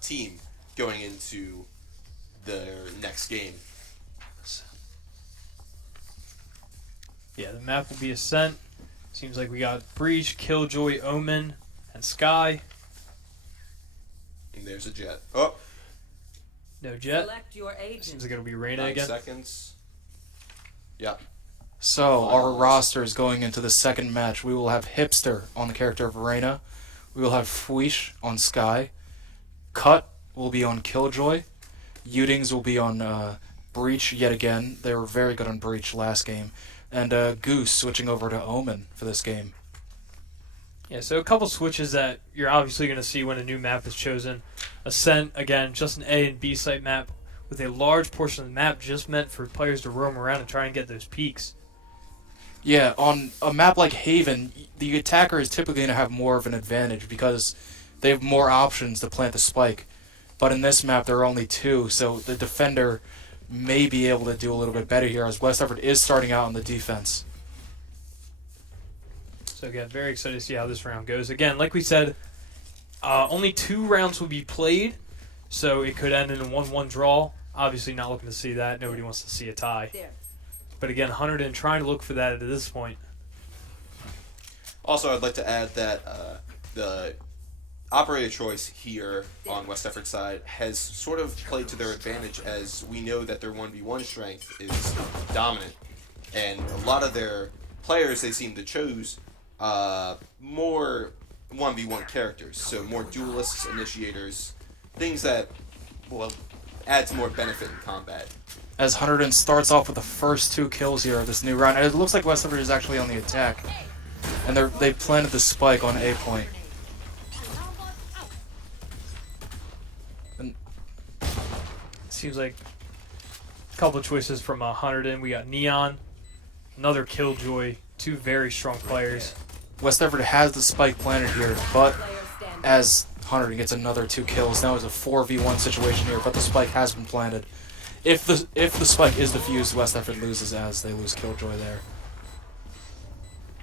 team going into their next game. Yeah, the map will be Ascent. Seems like we got Breach, Killjoy, Omen, and Sky. And there's a Jet. Oh, No Jet. Select your Seems agent. like it'll be Reyna 9 again. seconds. Yeah. So our roster is going into the second match. We will have Hipster on the character of Reyna. We will have Fweesh on Sky. Cut will be on Killjoy. Udings will be on Breach yet again. They were very good on Breach last game. And Goose switching over to Omen for this game. Yeah, so a couple switches that you're obviously going to see when a new map is chosen. Ascent, again, just an A and B site map with a large portion of the map just meant for players to roam around and try and get those peaks. Yeah, on a map like Haven, the attacker is typically going to have more of an advantage because they have more options to plant the spike. But in this map, there are only 2, so the defender may be able to do a little bit better here, as West Effort is starting out on the defense. So again, very excited to see how this round goes. Again, like we said, only 2 rounds will be played, so it could end in a 1-1 draw. Obviously not looking to see that. Nobody wants to see a tie. There. But again, Hunterdon trying to look for that at this point. Also, I'd like to add that the operator choice here on West Effort's side has sort of played to their advantage, as we know that their 1v1 strength is dominant, and a lot of their players they seem to choose more 1v1 characters, so more duelists, initiators, things that will add more benefit in combat. As Hunterdon starts off with the first 2 kills here of this new round, and it looks like West Effort is actually on the attack, and they've planted the spike on A point. And Seems like a couple of choices from Hunterdon. We got Neon, another Killjoy, 2 very strong players. West Effort has the spike planted here, but as Hunterdon gets another 2 kills, now it's a 4v1 situation here, but the spike has been planted. If the spike is defused, West Effort loses as they lose Killjoy there.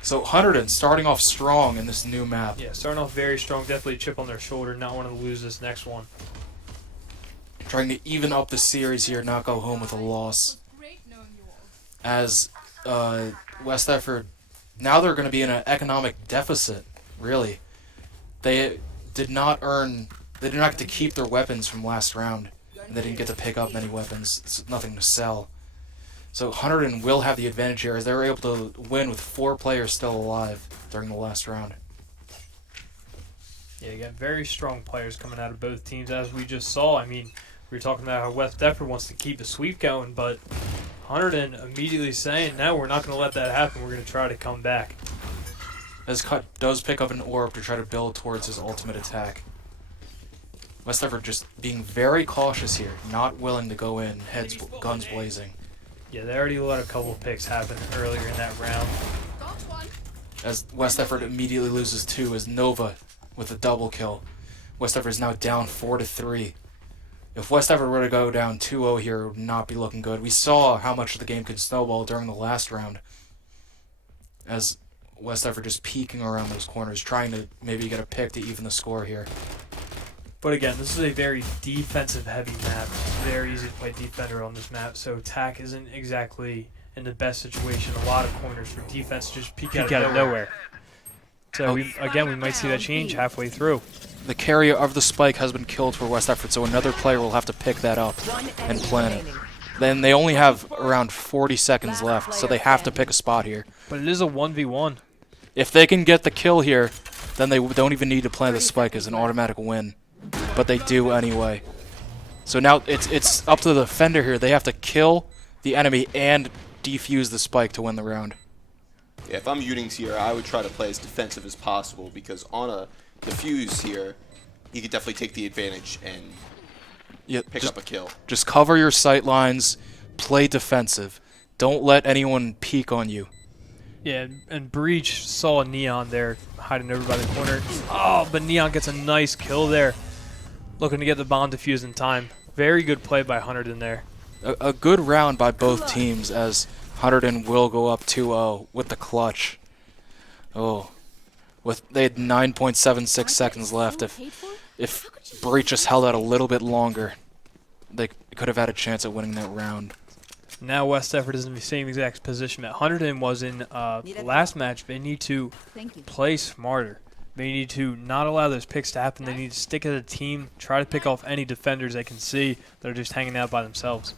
So Hunterdon starting off strong in this new map. Yeah, starting off very strong. Definitely a chip on their shoulder. Not wanting to lose this next one. Trying to even up the series here, not go home with a loss. As West Effort, now they're going to be in an economic deficit, really. They did not get to keep their weapons from last round. They didn't get to pick up many weapons. It's nothing to sell. So Hunterdon will have the advantage here as they were able to win with 4 players still alive during the last round. Yeah, you got very strong players coming out of both teams, as we just saw. I mean, we were talking about how West Effort wants to keep the sweep going, but Hunterdon immediately saying, no, we're not going to let that happen. We're going to try to come back. As Cut does pick up an orb to try to build towards his ultimate attack. West Effort just being very cautious here, not willing to go in, guns blazing. Yeah, they already let a couple of picks happen earlier in that round. As West Effort immediately loses 2 as Nova with a double kill. West Effort is now down 4-3. If West Effort were to go down 2-0 here, it would not be looking good. We saw how much the game could snowball during the last round. As West Effort just peeking around those corners, trying to maybe get a pick to even the score here. But again, this is a very defensive-heavy map. It's very easy to play defender on this map, so attack isn't exactly in the best situation. A lot of corners for defense just peek out of nowhere. So, we might see that change halfway through. The carrier of the spike has been killed for West Effort, so another player will have to pick that up and plant it. Then they only have around 40 seconds left, so they have to pick a spot here. But it is a 1v1. If they can get the kill here, then they don't even need to plant the spike as an automatic win. But they do anyway. So now it's up to the defender here. They have to kill the enemy and defuse the spike to win the round. Yeah, if I'm Utings here, I would try to play as defensive as possible because on a defuse here, he could definitely take the advantage and pick up a kill. Just cover your sight lines, play defensive. Don't let anyone peek on you. Yeah, and Breach saw Neon there hiding over by the corner. Oh, but Neon gets a nice kill there. Looking to get the bomb defused in time. Very good play by Hunterdon there. A good round by both teams as Hunterdon will go up 2-0 with the clutch. Oh, they had 9.76 seconds left. If Breach just held out a little bit longer, they could have had a chance at winning that round. Now West Effort is in the same exact position that Hunterdon was in the last match. They need to play smarter. They need to not allow those picks to happen. They need to stick as a team, try to pick off any defenders they can see that are just hanging out by themselves.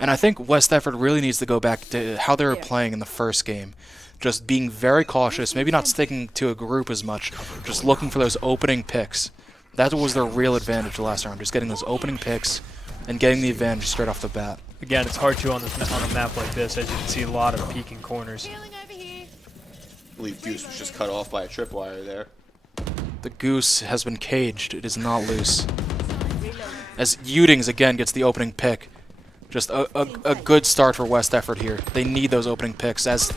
And I think West Effort really needs to go back to how they were playing in the first game. Just being very cautious, maybe not sticking to a group as much, just looking for those opening picks. That was their real advantage last round, just getting those opening picks and getting the advantage straight off the bat. Again, it's hard to on a map like this, as you can see a lot of peeking corners. I believe Goose was just cut off by a tripwire there. The Goose has been caged. It is not loose. As Utings again gets the opening pick. Just a good start for West Effort here. They need those opening picks as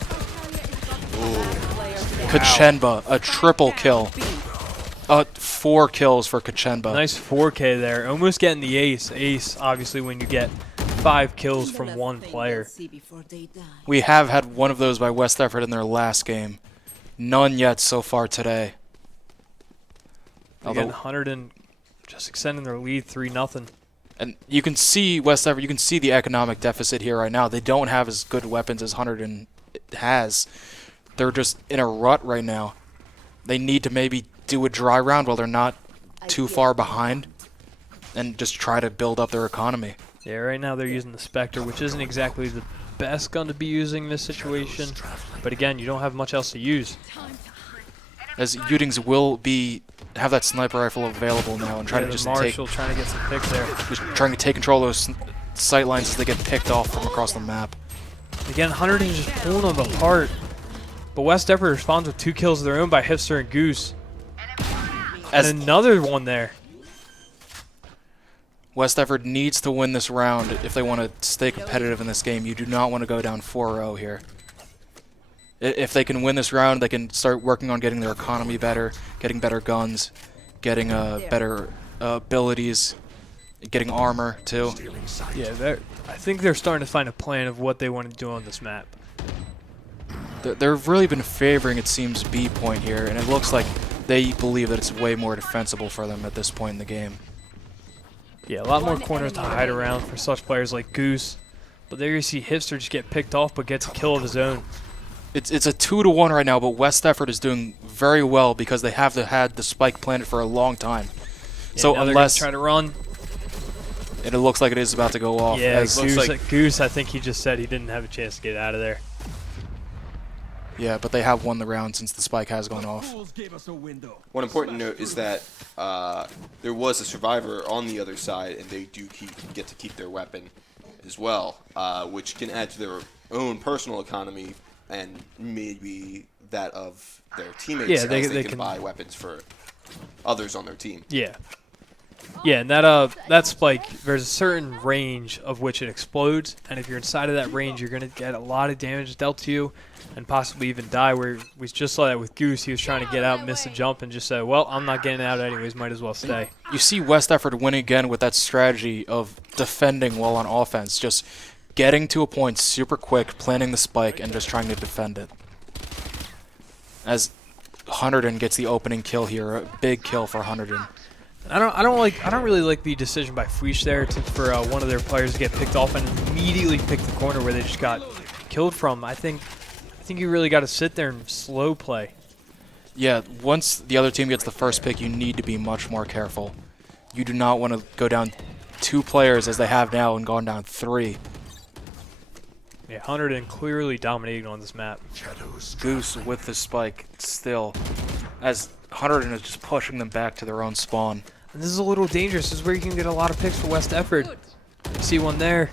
Kachenba, a triple kill. 4 kills for Kachenba. Nice 4K there. Almost getting the ace. Ace, obviously, when you get 5 kills from one player. We have had one of those by West Effort in their last game. None yet so far today. Again, Hunterdon just extending their lead 3-0. And you can see West Effort, you can see the economic deficit here right now. They don't have as good weapons as Hunterdon has. They're just in a rut right now. They need to maybe do a dry round while they're not too far behind and just try to build up their economy. Yeah, right now they're using the Spectre, which isn't exactly the best gun to be using in this situation, but again, you don't have much else to use. As Udings will have that sniper rifle available now and try to just Marshall trying to get some picks there. just trying to take control of those sight lines as they get picked off from across the map. Again, Hunterdon is just pulling them apart. But West Effort responds with 2 kills of their own by Hipster and Goose. And another one there. West Effort needs to win this round if they want to stay competitive in this game. You do not want to go down 4-0 here. If they can win this round, they can start working on getting their economy better, getting better guns, getting better abilities, getting armor too. Yeah, I think they're starting to find a plan of what they want to do on this map. They've really been favoring, it seems, B point here, and it looks like they believe that it's way more defensible for them at this point in the game. Yeah, a lot more corners to hide around for such players like Goose. But there you see Hipster just get picked off but gets a kill of his own. It's a 2-1 right now, but West Effort is doing very well because they have had the spike planted for a long time. Yeah, so now unless try to run, and it looks like it is about to go off. yeah, Goose, I think he just said he didn't have a chance to get out of there. Yeah, but they have won the round since the spike has gone off. One important note is that there was a survivor on the other side, and they do get to keep their weapon as well, which can add to their own personal economy and maybe that of their teammates, Yeah, as they can buy weapons for others on their team. Yeah. Yeah, and that spike, there's a certain range of which it explodes, and if you're inside of that range, you're going to get a lot of damage dealt to you and possibly even die, where we just saw that with Goose. He was trying to get out, miss a jump, and just said, well, I'm not getting out anyways, might as well stay. You see West Effort win again with that strategy of defending while on offense, just getting to a point super quick, planting the spike, and just trying to defend it. As Hunterdon gets the opening kill here, a big kill for Hunterdon. I don't really like the decision by Fleesh there for one of their players to get picked off and immediately pick the corner where they just got killed from. I think you really got to sit there and slow play. Yeah, once the other team gets the first pick, you need to be much more careful. You do not want to go down 2 players as they have now and gone down 3. Yeah, Hunterdon clearly dominating on this map. Goose with the spike still, as Hunterdon is just pushing them back to their own spawn. And this is a little dangerous. This is where you can get a lot of picks for West Effort. See one there.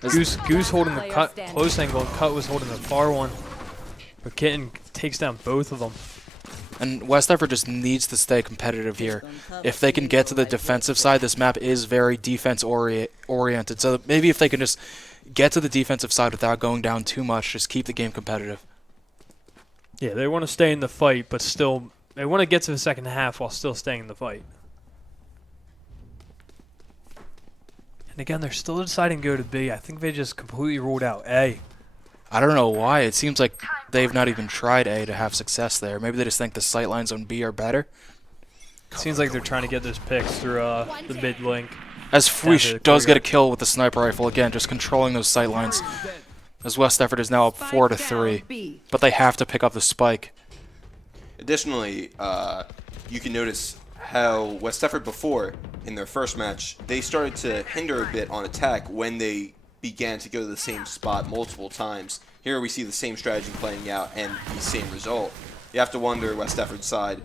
Goose holding the cut close angle, and Cut was holding the far one. But Kitten takes down both of them. And West Effort just needs to stay competitive here. If they can get to the defensive side, this map is very defense-oriented. So maybe if they can just get to the defensive side without going down too much, just keep the game competitive. Yeah, they want to stay in the fight, but still, they want to get to the second half while still staying in the fight. And again, they're still deciding to go to B. I think they just completely ruled out A. I don't know why. It seems like they've not even tried A to have success there. Maybe they just think the sightlines on B are better. It seems like they're trying to get those picks through the mid link. As Fweesh does get a kill with the sniper rifle, again, just controlling those sightlines. As West Effort is now up 4-3, but they have to pick up the spike. Additionally, you can notice how West Effort before, in their first match, they started to hinder a bit on attack when they began to go to the same spot multiple times. Here we see the same strategy playing out and the same result. You have to wonder, West Effort's side,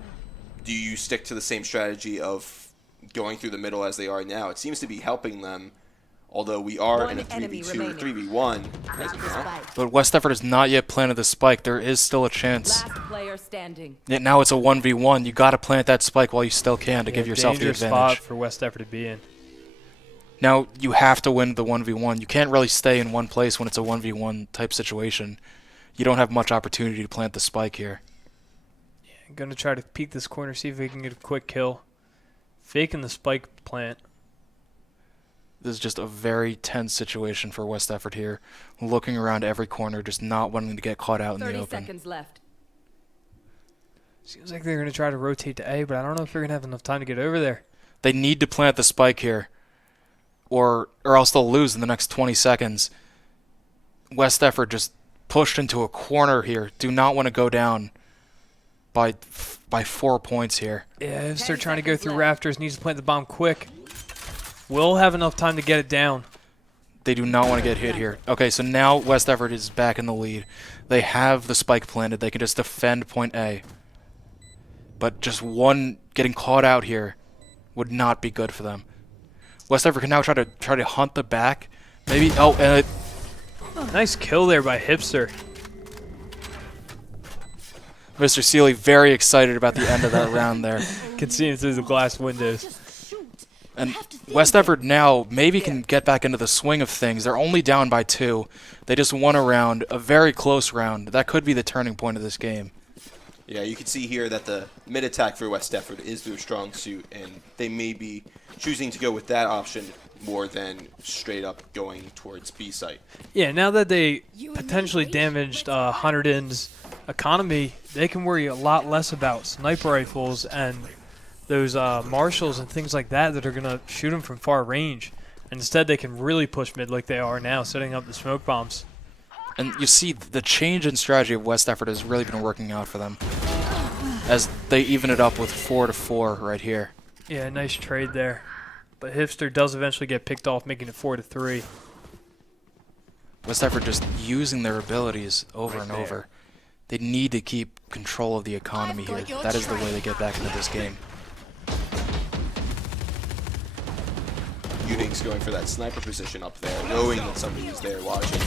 do you stick to the same strategy of going through the middle as they are now? It seems to be helping them, although we are in a 3v2, 3v1 as of now. But West Effort has not yet planted the spike. There is still a chance. Last player standing. Yet now it's a 1v1. You got to plant that spike while you still can to give yourself the dangerous advantage. spot for West Effort to be in. Now you have to win the 1v1. You can't really stay in one place when it's a 1v1 type situation. You don't have much opportunity to plant the spike here. Yeah, I'm going to try to peek this corner, see if we can get a quick kill. Faking the spike plant. This is just a very tense situation for West Effort here. Looking around every corner, just not wanting to get caught out in the 30 open. seconds left. Seems like they're going to try to rotate to A, but I don't know if they're going to have enough time to get over there. They need to plant the spike here, or else they'll lose in the next 20 seconds. West Effort just pushed into a corner here. Do not want to go down by 4 points here. Yeah, if they're trying to go through rafters, needs to plant the bomb quick. Will have enough time to get it down. They do not want to get hit here. Okay, so now West Effort is back in the lead. They have the spike planted. They can just defend point A. But just one getting caught out here would not be good for them. West Effort can now try to hunt the back. Maybe. Oh, and Nice kill there by Hipster. Mr. Seeley very excited about the end of that round there. Can see him through the glass windows. And West Effort now maybe can get back into the swing of things. They're only down by 2. They just won a round, a very close round. That could be the turning point of this game. Yeah, you can see here that the mid attack for West Effort is their strong suit, and they may be choosing to go with that option more than straight up going towards B site. Yeah, now that they potentially damaged Hunterdon's economy, they can worry a lot less about sniper rifles and those marshals and things like that are going to shoot them from far range. Instead, they can really push mid like they are now, setting up the smoke bombs. And you see the change in strategy of West Effort has really been working out for them, as they even it up with 4-4 right here. Yeah, nice trade there. But Hipster does eventually get picked off, making it 4-3. West Effort just using their abilities over and over. They need to keep control of the economy here. That is the way they get back into this game. Uning's going for that sniper position up there, knowing that somebody is there watching.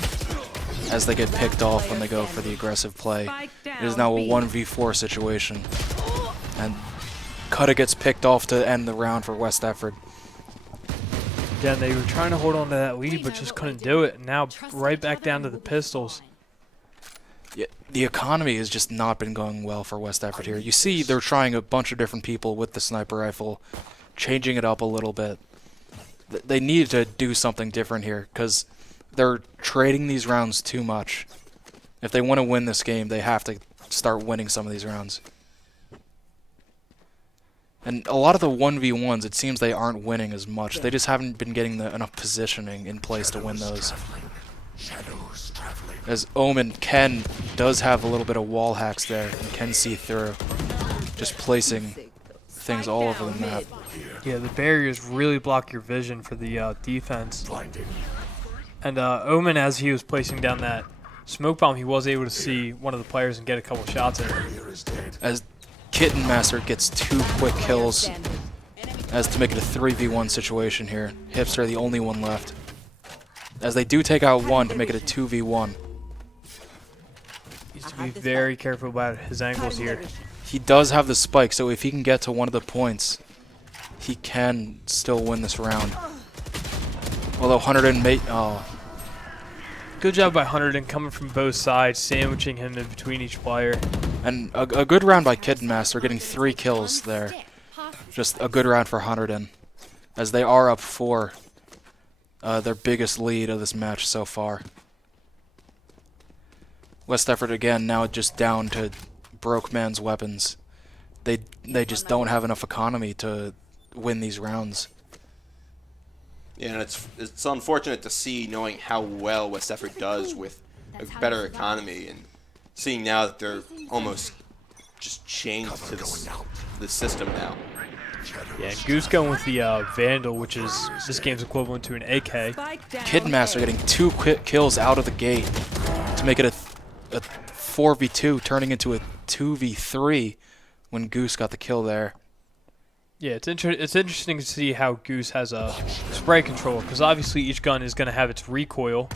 As they get picked off when they go for the aggressive play. It is now a 1v4 situation. And Kutta gets picked off to end the round for West Effort. Yeah, they were trying to hold on to that lead, but just couldn't do it. And now right back down to the pistols. Yeah, the economy has just not been going well for West Effort here. You see they're trying a bunch of different people with the sniper rifle, changing it up a little bit. They need to do something different here, because they're trading these rounds too much. If they want to win this game, they have to start winning some of these rounds. And a lot of the 1v1s, it seems they aren't winning as much. They just haven't been getting enough positioning in place to win those. As Omen, Ken does have a little bit of wall hacks there and can see through. Just placing things all over the map. Yeah, the barriers really block your vision for the defense. And Omen, as he was placing down that smoke bomb, he was able to see one of the players and get a couple shots in. As Kitten Master gets 2 quick kills, as to make it a 3v1 situation here. Hipster the only one left. As they do take out 1 to make it a 2v1. Needs to be very careful about his angles here. He does have the spike, so if he can get to one of the points, he can still win this round. Although Hunterdon may... Oh. Good job by Hunterdon coming from both sides, sandwiching him in between each player. And a good round by Kitten Master, getting 3 kills there. Just a good round for Hunterdon, as they are up 4. Their biggest lead of this match so far. West Effort again now just down to broke man's weapons. They just don't have enough economy to win these rounds. Yeah, and it's unfortunate to see, knowing how well West Effort does with a better economy, and seeing now that they're almost just chained to the system now. Yeah, Goose going with the Vandal, which is this game's equivalent to an AK. Kid Master getting 2 quick kills out of the gate to make it a 4v2, turning into a 2v3 when Goose got the kill there. Yeah, it's interesting to see how Goose has a spray control, because obviously each gun is going to have its recoil,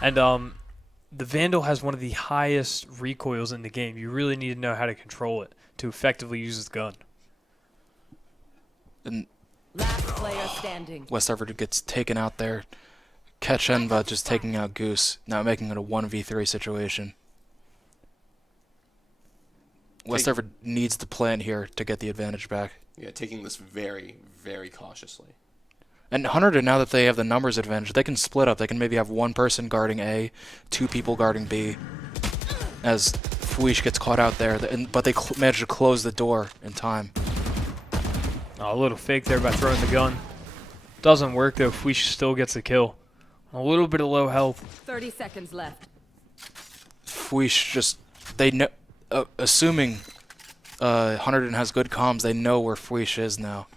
and the Vandal has one of the highest recoils in the game. You really need to know how to control it to effectively use the gun. And Last player standing. West Effort gets taken out there. Ketchenba just taking out Goose, now making it a 1v3 situation. West Effort needs to plan here to get the advantage back. Yeah, taking this very, very cautiously. And Hunterdon, now that they have the numbers advantage, they can split up. They can maybe have 1 person guarding A, 2 people guarding B, as Fuish gets caught out there, but they manage to close the door in time. Oh, a little fake there by throwing the gun. Doesn't work though. Fuish still gets the kill. A little bit of low health. 30 seconds left. Fuish just, they know, assuming Hunterdon has good comms, they know where Fuish is now.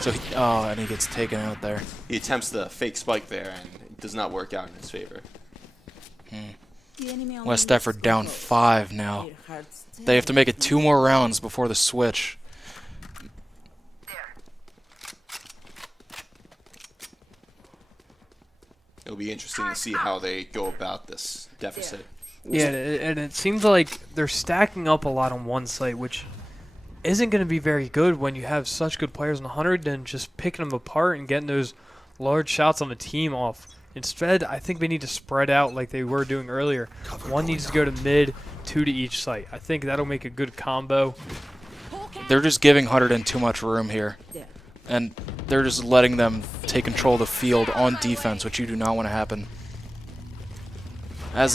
So and he gets taken out there. He attempts the fake spike there and does not work out in his favor. West Effort down 5 now. They have to make it 2 more rounds before the switch. It'll be interesting to see how they go about this deficit. Yeah, and it seems like they're stacking up a lot on one site, which isn't going to be very good when you have such good players in the 100 and just picking them apart and getting those large shots on the team off. Instead, I think they need to spread out like they were doing earlier. One needs to go to mid, 2 to each site. I think that'll make a good combo. They're just giving Hunterdon too much room here. And they're just letting them take control of the field on defense, which you do not want to happen. As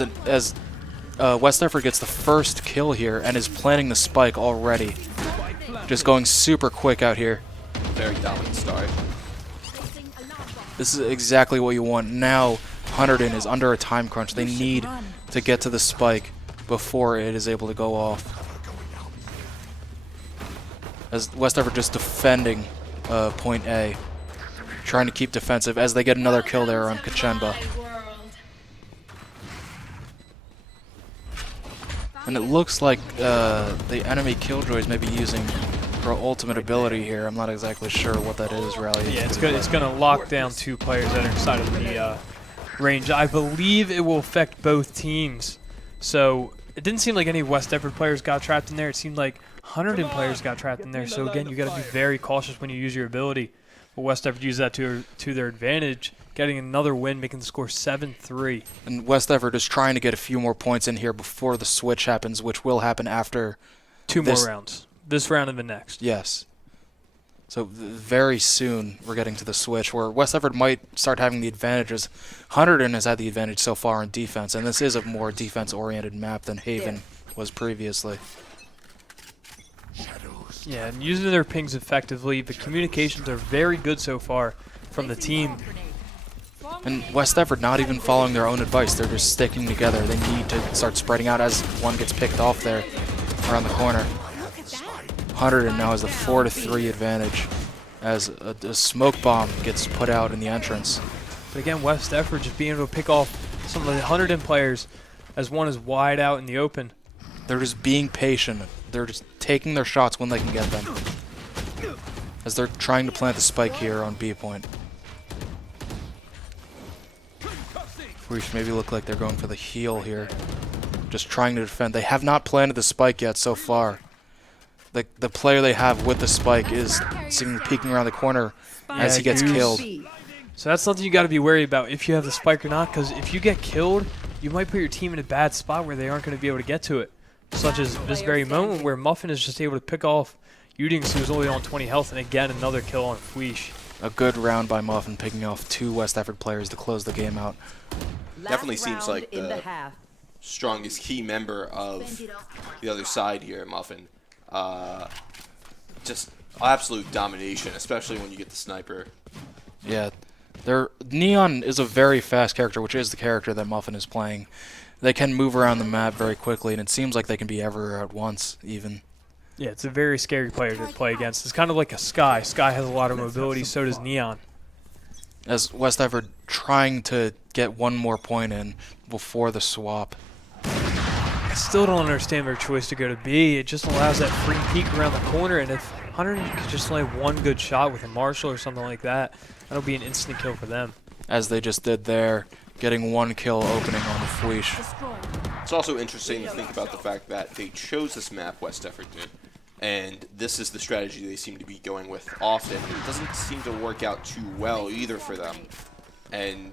West Effort gets the first kill here and is planting the spike already. Just going super quick out here. Very dominant start. This is exactly what you want. Now, Hunterdon is under a time crunch. They need to get to the spike before it is able to go off. As West Effort just defending point A, trying to keep defensive as they get another kill there on Kachenba. And it looks like the enemy Killjoys may be using her ultimate ability here. I'm not exactly sure what that is, Riley. Yeah, it's going to lock down 2 players that are inside of the range. I believe it will affect both teams. So it didn't seem like any West Effort players got trapped in there. It seemed like Hunterdon players got trapped in there. So again, you got to be very cautious when you use your ability. But West Effort used that to their advantage, getting another win, making the score 7-3. And West Effort is trying to get a few more points in here before the switch happens, which will happen after 2 more rounds. This round and the next. Yes. So very soon we're getting to the switch where West Effort might start having the advantages. Hunterdon has had the advantage so far in defense, and this is a more defense-oriented map than Haven was previously. Yeah, and using their pings effectively. The communications are very good so far from the team. And West Effort not even following their own advice. They're just sticking together. They need to start spreading out as one gets picked off there around the corner. Hunterdon now has the 4-3 advantage as a smoke bomb gets put out in the entrance. But again, West Effort just being able to pick off some of the Hunterdon players as one is wide out in the open. They're just being patient. They're just taking their shots when they can get them. As they're trying to plant the spike here on B point. Which maybe look like they're going for the heal here. Just trying to defend. They have not planted the spike yet so far. The player they have with the spike is seemingly peeking around the corner as he gets killed. So that's something you got to be worried about if you have the spike or not, because if you get killed, you might put your team in a bad spot where they aren't going to be able to get to it. Such as this very moment where Muffin is just able to pick off Udings, who's only on 20 health, and again another kill on Fweesh. A good round by Muffin, picking off 2 West Effort players to close the game out. Definitely seems like the strongest key member of the other side here, Muffin. Just absolute domination, especially when you get the sniper. Yeah, Neon is a very fast character, which is the character that Muffin is playing. They can move around the map very quickly, and it seems like they can be everywhere at once, even. Yeah, it's a very scary player to play against. It's kind of like a Sky. Sky has a lot of mobility, so does Neon. As West Effort trying to get one more point in before the swap. I still don't understand their choice to go to B. It just allows that free peek around the corner, and if Hunterdon could just land one good shot with a Marshall or something like that, that'll be an instant kill for them. As they just did there, getting 1 kill opening on the Fweesh. It's also interesting to think about the fact that they chose this map, West Effort did, and this is the strategy they seem to be going with often. It doesn't seem to work out too well either for them, and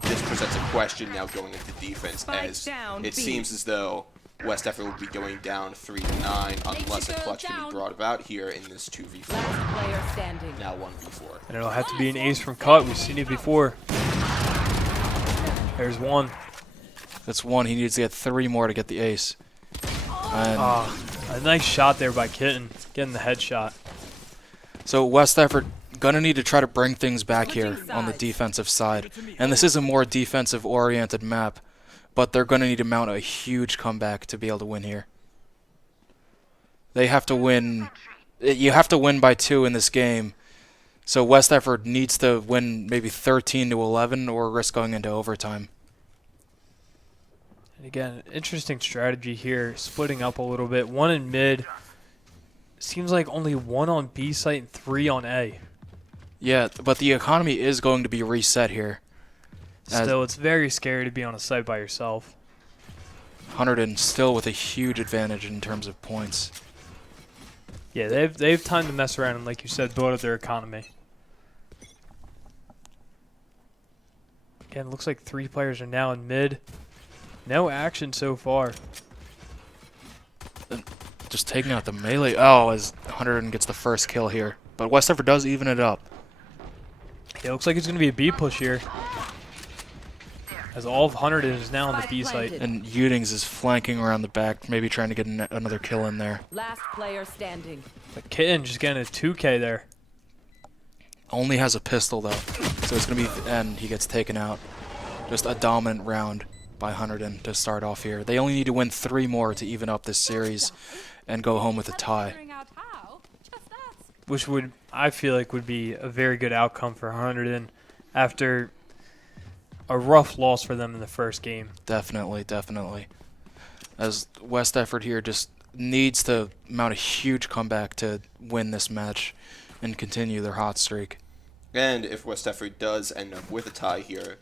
this presents a question now going into defense, as it seems as though West Effort will be going down 3-9 unless a clutch can be brought about here in this 2v4. Now 1v4. And it'll have to be an ace from cut. We've seen it before. There's 1. That's 1. He needs to get 3 more to get the ace. And a nice shot there by Kitten, getting the headshot. So West Effort gonna need to try to bring things back here on the defensive side. And this is a more defensive-oriented map, but they're gonna need to mount a huge comeback to be able to win here. They have to win. You have to win by 2 in this game So West Effort needs to win maybe 13-11 or risk going into overtime. And again, interesting strategy here, splitting up a little bit. 1 in mid. Seems like only 1 on B site and 3 on A. Yeah, but the economy is going to be reset here. Still, it's very scary to be on a site by yourself. Hunterdon still with a huge advantage in terms of points. Yeah, they've time to mess around and, like you said, build up their economy. Again, looks like 3 players are now in mid. No action so far. Just taking out the melee. Oh, as Hunterdon gets the first kill here. But West Effort does even it up. Yeah, looks like it's going to be a B push here. As all of Hunterdon is now on the B site. And Udings is flanking around the back, maybe trying to get another kill in there. Last player standing. But Kitten just getting a 2K there. Only has a pistol though, so it's gonna be, and he gets taken out. Just a dominant round by Hunterdon to start off here. They only need to win 3 more to even up this series and go home with a tie. Which would, I feel like, would be a very good outcome for Hunterdon after a rough loss for them in the first game. Definitely, definitely. As West Effort here just needs to mount a huge comeback to win this match and continue their hot streak. And if West Effort does end up with a tie here,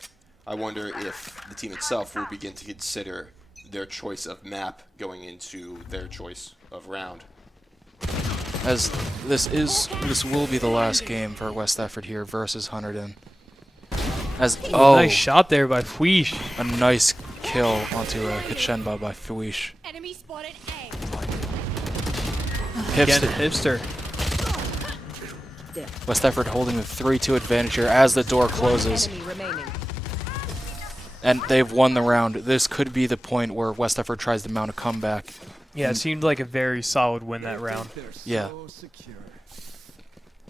I wonder if the team itself will begin to consider their choice of map going into their choice of round. As this will be the last game for West Effort here versus Hunterdon. As Nice shot there by Fweesh. a nice kill onto Kachenba by Fweesh. Enemy spotted A. Again, Hipster. Hipster. West Effort holding the 3-2 advantage here as the door closes. Enemy remaining. And they've won the round. This could be the point where West Effort tries to mount a comeback. Yeah, it seemed like a very solid win that round. Yeah.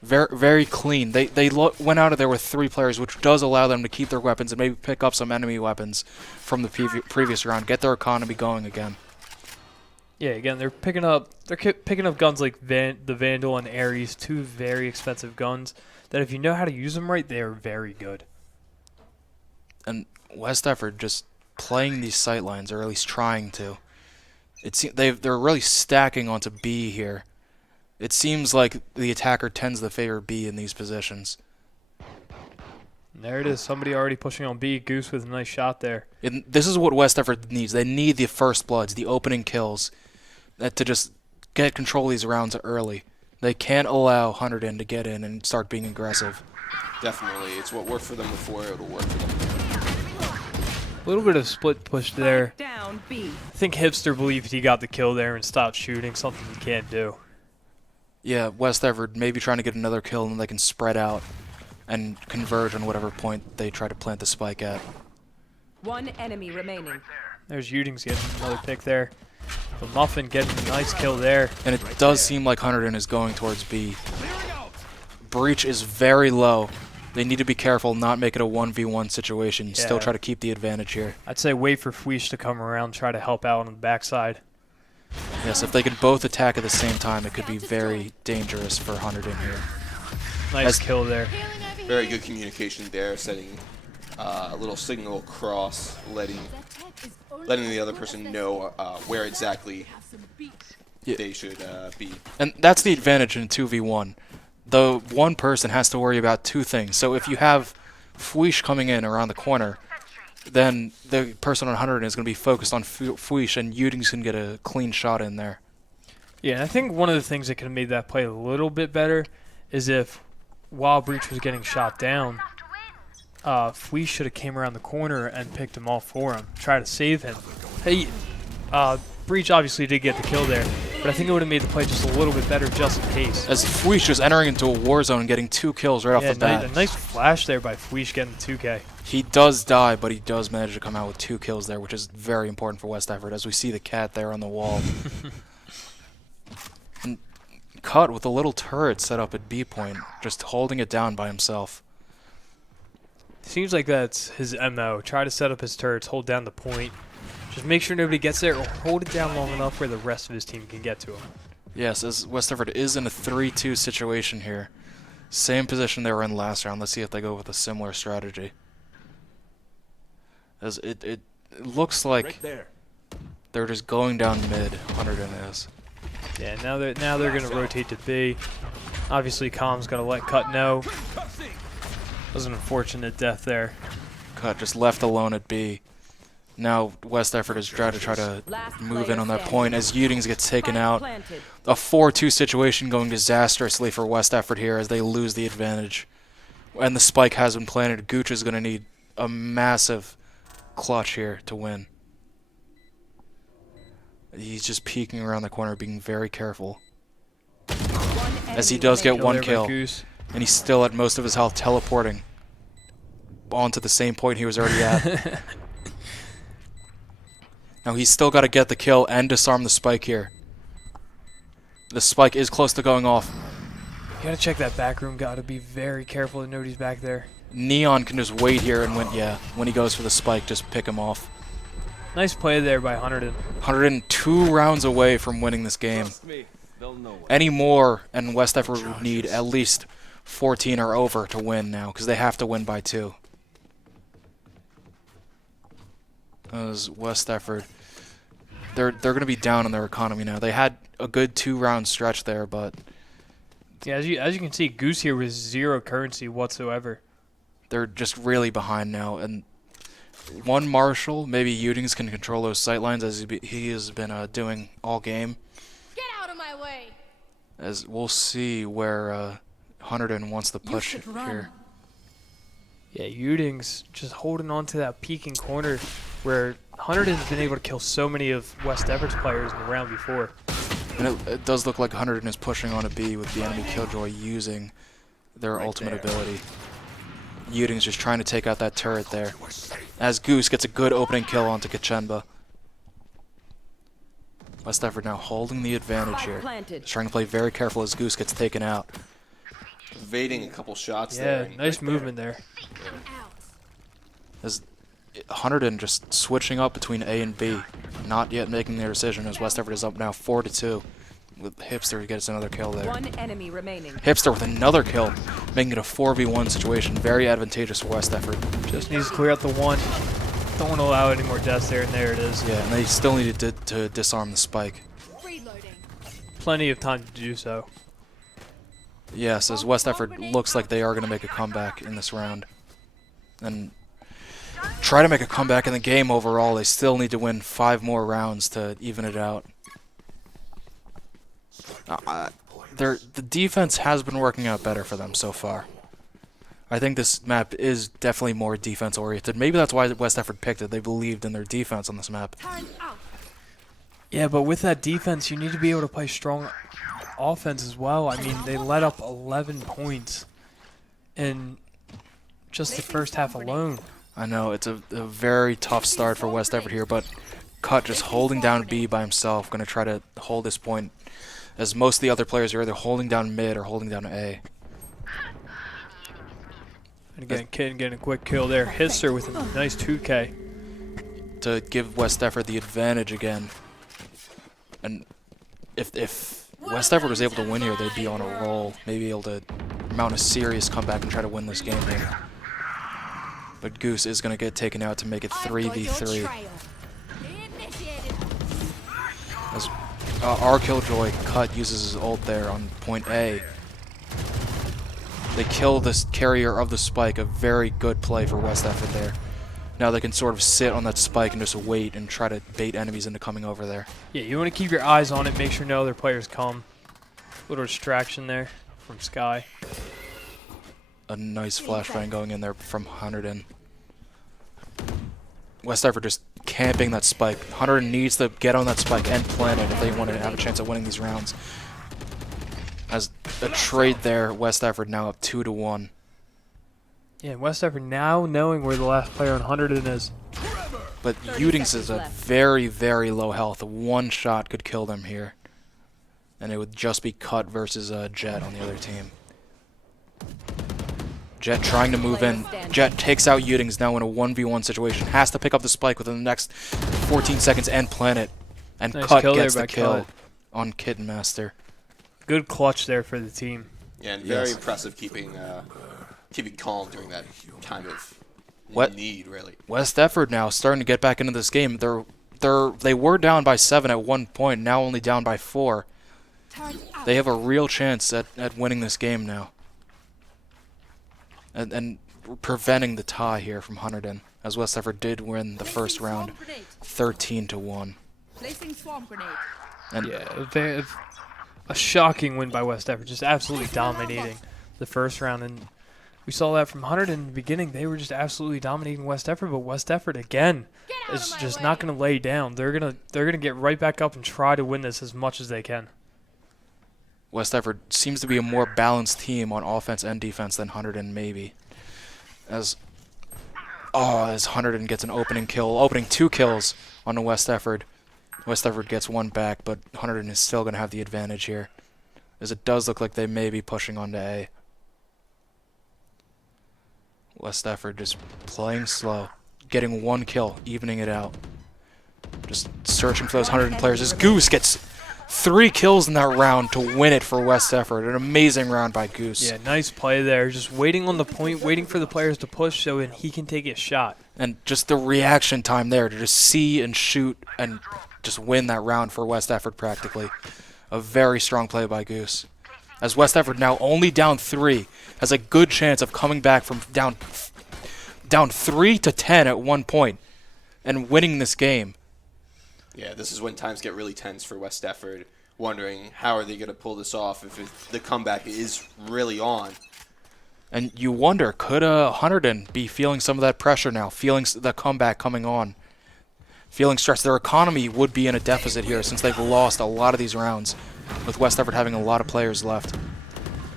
Very, very clean. They went out of there with 3 players, which does allow them to keep their weapons and maybe pick up some enemy weapons from the previous round, get their economy going again. Yeah, again, they're picking up guns like the Vandal and Ares, 2 very expensive guns that if you know how to use them right, they are very good. And West Effort just playing these sight lines, or at least trying to. They're really stacking onto B here. It seems like the attacker tends to favor B in these positions. And there it is, somebody already pushing on B. Goose with a nice shot there. And this is what West Effort needs. They need the first bloods, the opening kills, to just get control of these rounds early. They can't allow Hunterdon to get in and start being aggressive. Definitely. It's what worked for them before. It'll work for them. A little bit of split push there. Down B. I think Hipster believed he got the kill there and stopped shooting, something he can't do. Yeah, West Effort maybe trying to get another kill, and then they can spread out and converge on whatever point they try to plant the spike at. 1 enemy remaining. There's Udings getting another pick there. But Muffin getting a nice kill there. And it does seem like Hunterdon is going towards B. Breach is very low. They need to be careful, not make it a 1v1 situation. Still try to keep the advantage here. I'd say wait for Fweesh to come around, try to help out on the backside. Yes, if they could both attack at the same time, it could be very dangerous for Hunterdon here. Nice kill there. Very good communication there, setting a little signal across, letting the other person know where exactly they should be. And that's the advantage in 2v1. The one person has to worry about 2 things. So if you have Fweesh coming in around the corner, then the person on Hunterdon is going to be focused on Fweesh, and Udings can get a clean shot in there. Yeah, and I think one of the things that could have made that play a little bit better is if, while Breach was getting shot down, Fweesh should have came around the corner and picked him off for him, try to save him. Hey, Breach obviously did get the kill there, but I think it would have made the play just a little bit better just in case. As Fweesh is entering into a war zone and getting 2 kills right off the bat. A nice flash there by Fweesh getting the 2K. He does die, but he does manage to come out with 2 kills there, which is very important for West Effort, as we see the cat there on the wall. And Cut with a little turret set up at B point, just holding it down by himself. Seems like that's his MO. Try to set up his turrets, hold down the point. Just make sure nobody gets there, or hold it down long enough where the rest of his team can get to him. Yes, as West Effort is in a 3-2 situation here. Same position they were in last round. Let's see if they go with a similar strategy. As it looks like Right there. they're just going down mid. Hunterdon is. Yeah, now they're gonna rotate to B. Obviously, Com's gotta let Cut know. Was an unfortunate death there. Cut just left alone at B. Now West Effort is trying to move in on that point as Udings gets taken out. A 4-2 situation going disastrously for West Effort here as they lose the advantage. And the spike has been planted. Gooch is going to need a massive clutch here to win. He's just peeking around the corner, being very careful. As he does get one kill. And he's still at most of his health, teleporting onto the same point he was already at. Now he's still got to get the kill and disarm the spike here. The spike is close to going off. You gotta check that back room. Gotta be very careful that nobody's back there. Neon can just wait here and when he goes for the spike, just pick him off. Nice play there by Hunterdon. 102 rounds away from winning this game. Any more, and West Effort would need at least 14 or over to win now, because they have to win by 2. As West Effort, they're going to be down on their economy now. They had a good 2-round stretch there, but yeah, as you can see, Goose here with 0 currency whatsoever. They're just really behind now, and one Marshall, maybe Udings can control those sightlines as he has been doing all game. Get out of my way. As we'll see where Hunterdon wants to push here. Yeah, Udings just holding on to that peeking corner where Hunterdon's been able to kill so many of West Effort's players in the round before. And it does look like Hunterdon is pushing on a B with the enemy Killjoy using their ultimate ability. Udings just trying to take out that turret there. As Goose gets a good opening kill onto Kachenba. West Effort now holding the advantage here. Just trying to play very careful as Goose gets taken out. Evading a couple shots yeah, there. nice movement there. As Hunterdon just switching up between A and B, not yet making their decision as West Effort is up now 4-2. With Hipster, he gets another kill there. One enemy remaining. Hipster with another kill, making it a 4v1 situation. Very advantageous for West Effort. Just needs to clear out the one. Don't want to allow any more deaths there, and there it is. Yeah, and they still needed to disarm the spike. Reloading. Plenty of time to do so. Yes, as West Effort looks like they are going to make a comeback in this round. And try to make a comeback in the game overall. They still need to win 5 more rounds to even it out. The defense has been working out better for them so far. I think this map is definitely more defense-oriented. Maybe that's why West Effort picked it. They believed in their defense on this map. Yeah, but with that defense, you need to be able to play strong offense as well. I mean, they let up 11 points in just the first half alone. I know, it's a very tough start for West Effort here, but Cut just holding down B by himself, going to try to hold this point, as most of the other players are either holding down mid or holding down A. And again, Kid getting a quick kill there. Hitster with a nice 2K. To give West Effort the advantage again. And if West Effort was able to win here, they'd be on a roll. Maybe able to mount a serious comeback and try to win this game here. But Goose is going to get taken out to make it 3v3. As our Killjoy Cut uses his ult there on point A. They kill this carrier of the spike, a very good play for West Effort there. Now they can sort of sit on that spike and just wait and try to bait enemies into coming over there. Yeah, you want to keep your eyes on it, make sure no other players come. Little distraction there from Sky. A nice flashbang going in there from Hunterdon. West Effort just camping that spike. Hunterdon needs to get on that spike and plant it if they want to have a chance of winning these rounds. As a trade there, West Effort now up 2-1. Yeah, West Effort now knowing where the last player on Hunterdon is. But Udings is a very, very low health. One shot could kill them here. And it would just be Cut versus Jet on the other team. Jet trying to move in. Jet takes out Udings now in a 1v1 situation. Has to pick up the spike within the next 14 seconds and plant it. And Nice Cut kill gets there the by kill Cut. on Kid Master. Good clutch there for the team. Yeah, and very Yes. impressive keeping calm during that kind of need, really. West Effort now starting to get back into this game. They were down by 7 at one point, now only down by 4. They have a real chance at winning this game now. And preventing the tie here from Hunterdon, as West Effort did win the first round 13-1. Placing swarm grenade. And Yeah, a shocking win by West Effort, just absolutely dominating the first round. And we saw that from Hunterdon in the beginning. They were just absolutely dominating West Effort, but West Effort again is just not going to lay down. They're gonna get right back up and try to win this as much as they can. West Effort seems to be a more balanced team on offense and defense than Hunterdon, maybe. As Hunterdon gets an opening 2 kills on the West Effort. West Effort gets 1 back, but Hunterdon is still going to have the advantage here, as it does look like they may be pushing on to A. West Effort just playing slow, getting 1 kill, evening it out. Just searching for those Hunterdon players as Goose gets 3 kills in that round to win it for West Effort. An amazing round by Goose. Yeah, nice play there. Just waiting on the point, waiting for the players to push so he can take his shot. And just the reaction time there to just see and shoot and just win that round for West Effort practically. A very strong play by Goose. As West Effort now only down 3, has a good chance of coming back from down 3 to 10 at one point and winning this game. Yeah, this is when times get really tense for West Effort, wondering how are they going to pull this off if the comeback is really on. And you wonder, could Hunterdon be feeling some of that pressure now, feeling the comeback coming on, feeling stressed? Their economy would be in a deficit here since they've lost a lot of these rounds, with West Effort having a lot of players left.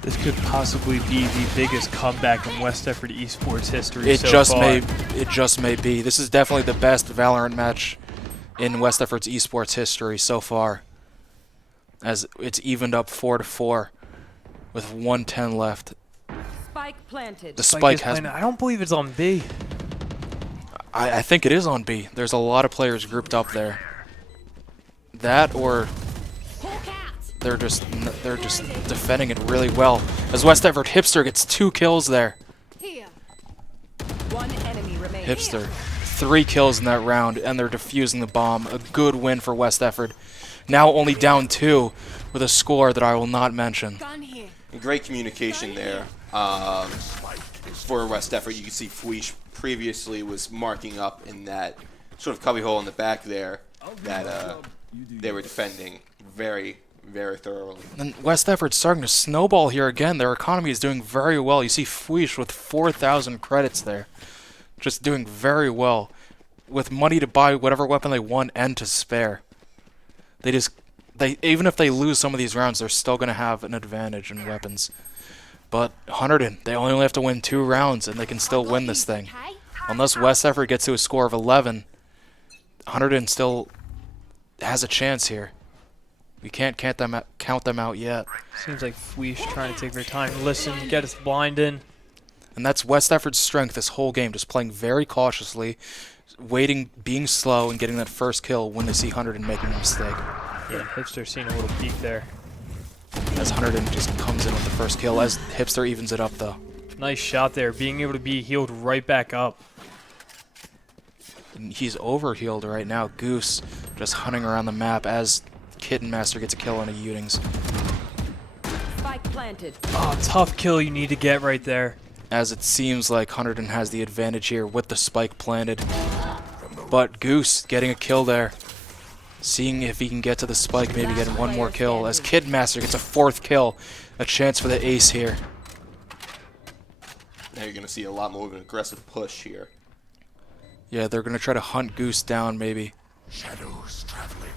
This could possibly be the biggest comeback in West Effort esports history It so far. just may be. This is definitely the best Valorant match in West Effort's esports history so far, as it's evened up 4-4 with 1:10 left. Spike planted. The spike has. I don't believe it's on B. I think it is on B. There's a lot of players grouped up there. That or they're just defending it really well. As West Effort Hipster gets 2 kills there. Here. One enemy remaining. Hipster 3 kills in that round, and they're defusing the bomb. A good win for West Effort. Now only down 2 with a score that I will not mention. Gun here. Great communication there for West Effort. You can see Fweesh previously was marking up in that sort of cubbyhole in the back there that they were defending very, very thoroughly. And West Effort's starting to snowball here again. Their economy is doing very well. You see Fweesh with 4,000 credits there. Just doing very well. With money to buy whatever weapon they want and to spare. Even if they lose some of these rounds, they're still going to have an advantage in weapons. But Hunterdon, they only have to win 2 rounds and they can still win this thing. Unless West Effort gets to a score of 11, Hunterdon still has a chance here. We can't count them out yet. Seems like Fweesh trying to take their time, listen, get his blind in. And that's West Effort's strength this whole game, just playing very cautiously, waiting, being slow, and getting that first kill when they see Hunterdon making a mistake. Yeah, Hipster seeing a little peek there. As Hunterdon just comes in with the first kill, as Hipster evens it up though. Nice shot there, being able to be healed right back up. And he's overhealed right now. Goose just hunting around the map as Kitten Master gets a kill on a Utings. Spike planted. Oh, tough kill you need to get right there. As it seems like Hunterdon has the advantage here with the spike planted. But Goose getting a kill there. Seeing if he can get to the spike, maybe getting one more kill. As Kid Master gets a 4th kill. A chance for the ace here. Now you're going to see a lot more of an aggressive push here. Yeah, they're going to try to hunt Goose down, maybe. Shadows traveling.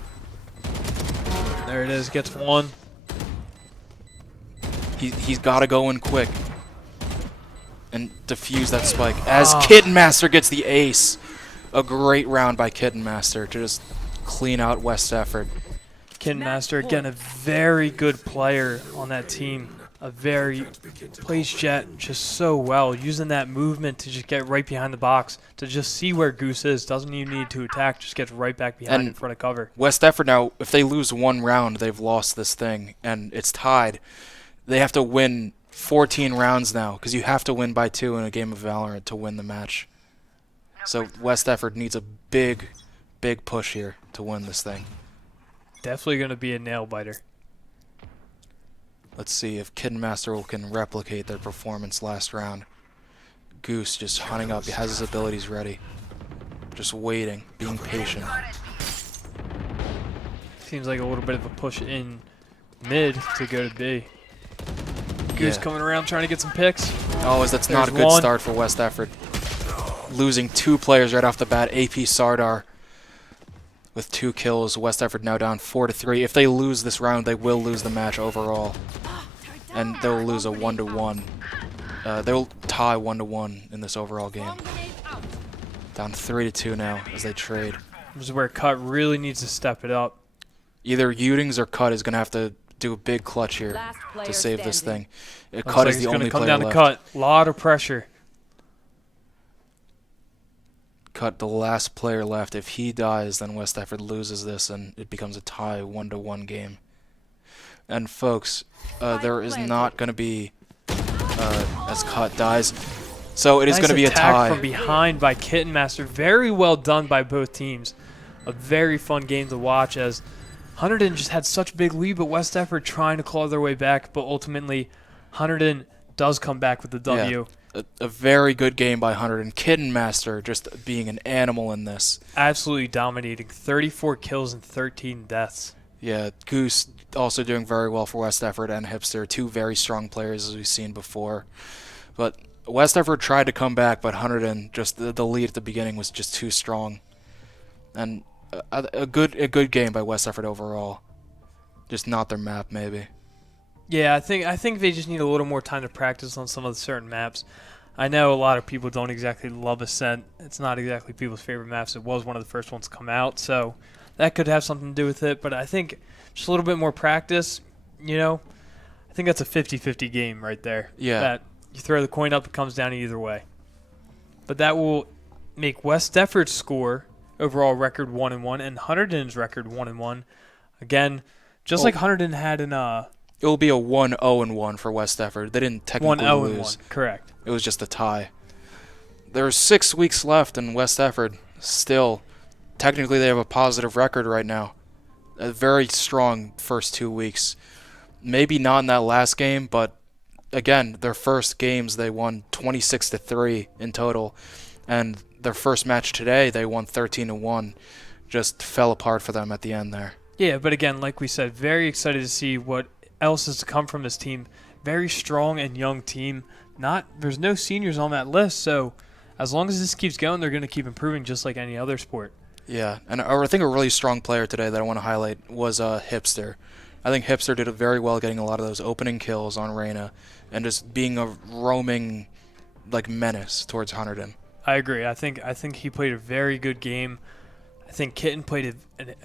There it is, gets 1. He's got to go in quick. And defuse that spike. As Kitten Master gets the ace. A great round by Kitten Master to just clean out West Effort. Kid Master, again, a very good player on that team. Plays Jet just so well, using that movement to just get right behind the box, to just see where Goose is. Doesn't even need to attack, just gets right back behind in front of cover. West Effort now, if they lose 1 round, they've lost this thing, and it's tied. They have to win 14 rounds now, because you have to win by 2 in a game of Valorant to win the match. So West Effort needs a big push here to win this thing. Definitely going to be a nail biter. Let's see if Kid Master can replicate their performance last round. Goose just hunting up. He has his abilities ready. Just waiting, being patient. Seems like a little bit of a push in mid to go to B. Goose coming around trying to get some picks. Oh, that's not a good start for West Effort. Losing 2 players right off the bat. AP Sardar with 2 kills. West Effort now down 4-3. If they lose this round, they will lose the match overall. And they'll lose a 1-1. They'll tie 1-1 in this overall game. Down 3-2 now as they trade. This is where Cut really needs to step it up. Either Utings or Cut is going to have to do a big clutch here to save this thing. Cut is the only player left. Cut. A lot of pressure. Cut, the last player left. If he dies, then West Effort loses this, and it becomes a tie 1-1 game. And folks, there is not going to be as Cut dies. So it is going to be a tie. From behind by Kitten Master. Very well done by both teams. A very fun game to watch as Hunterdon just had such a big lead, but West Effort trying to claw their way back. But ultimately, Hunterdon does come back with the W. Yeah, a very good game by Hunterdon. Kitten Master just being an animal in this. Absolutely dominating. 34 kills and 13 deaths. Yeah, Goose also doing very well for West Effort and Hipster. 2 very strong players as we've seen before. But West Effort tried to come back, but Hunterdon, just the lead at the beginning was just too strong. And a good game by West Effort overall. Just not their map, maybe. Yeah, I think they just need a little more time to practice on some of the certain maps. I know a lot of people don't exactly love Ascent. It's not exactly people's favorite maps. It was one of the first ones to come out, so that could have something to do with it. But I think just a little bit more practice, I think that's a 50-50 game right there. Yeah. That you throw the coin up, it comes down either way. But that will make West Effort's score overall record 1-1 and Hunterdon's record 1-1. Again, just like Hunterdon had in it will be a 1-0-1 for West Effort. They didn't technically lose. 1-0-1, correct. It was just a tie. There's 6 weeks left in West Effort. Still, technically they have a positive record right now. A very strong first 2 weeks. Maybe not in that last game, but again, their first games they won 26-3 in total, and their first match today they won 13-1. Just fell apart for them at the end there. Yeah, but again, like we said, very excited to see what else is to come from this team. Very strong and young team. There's no seniors on that list, so as long as this keeps going, they're going to keep improving just like any other sport. Yeah, and I think a really strong player today that I want to highlight was Hipster. I think Hipster did very well getting a lot of those opening kills on Reyna and just being a roaming menace towards Hunterdon. I agree. I think he played a very good game. I think Kitten played a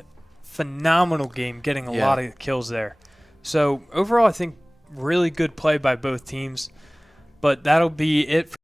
phenomenal game, getting a lot of kills there. So overall, I think really good play by both teams. But that'll be it for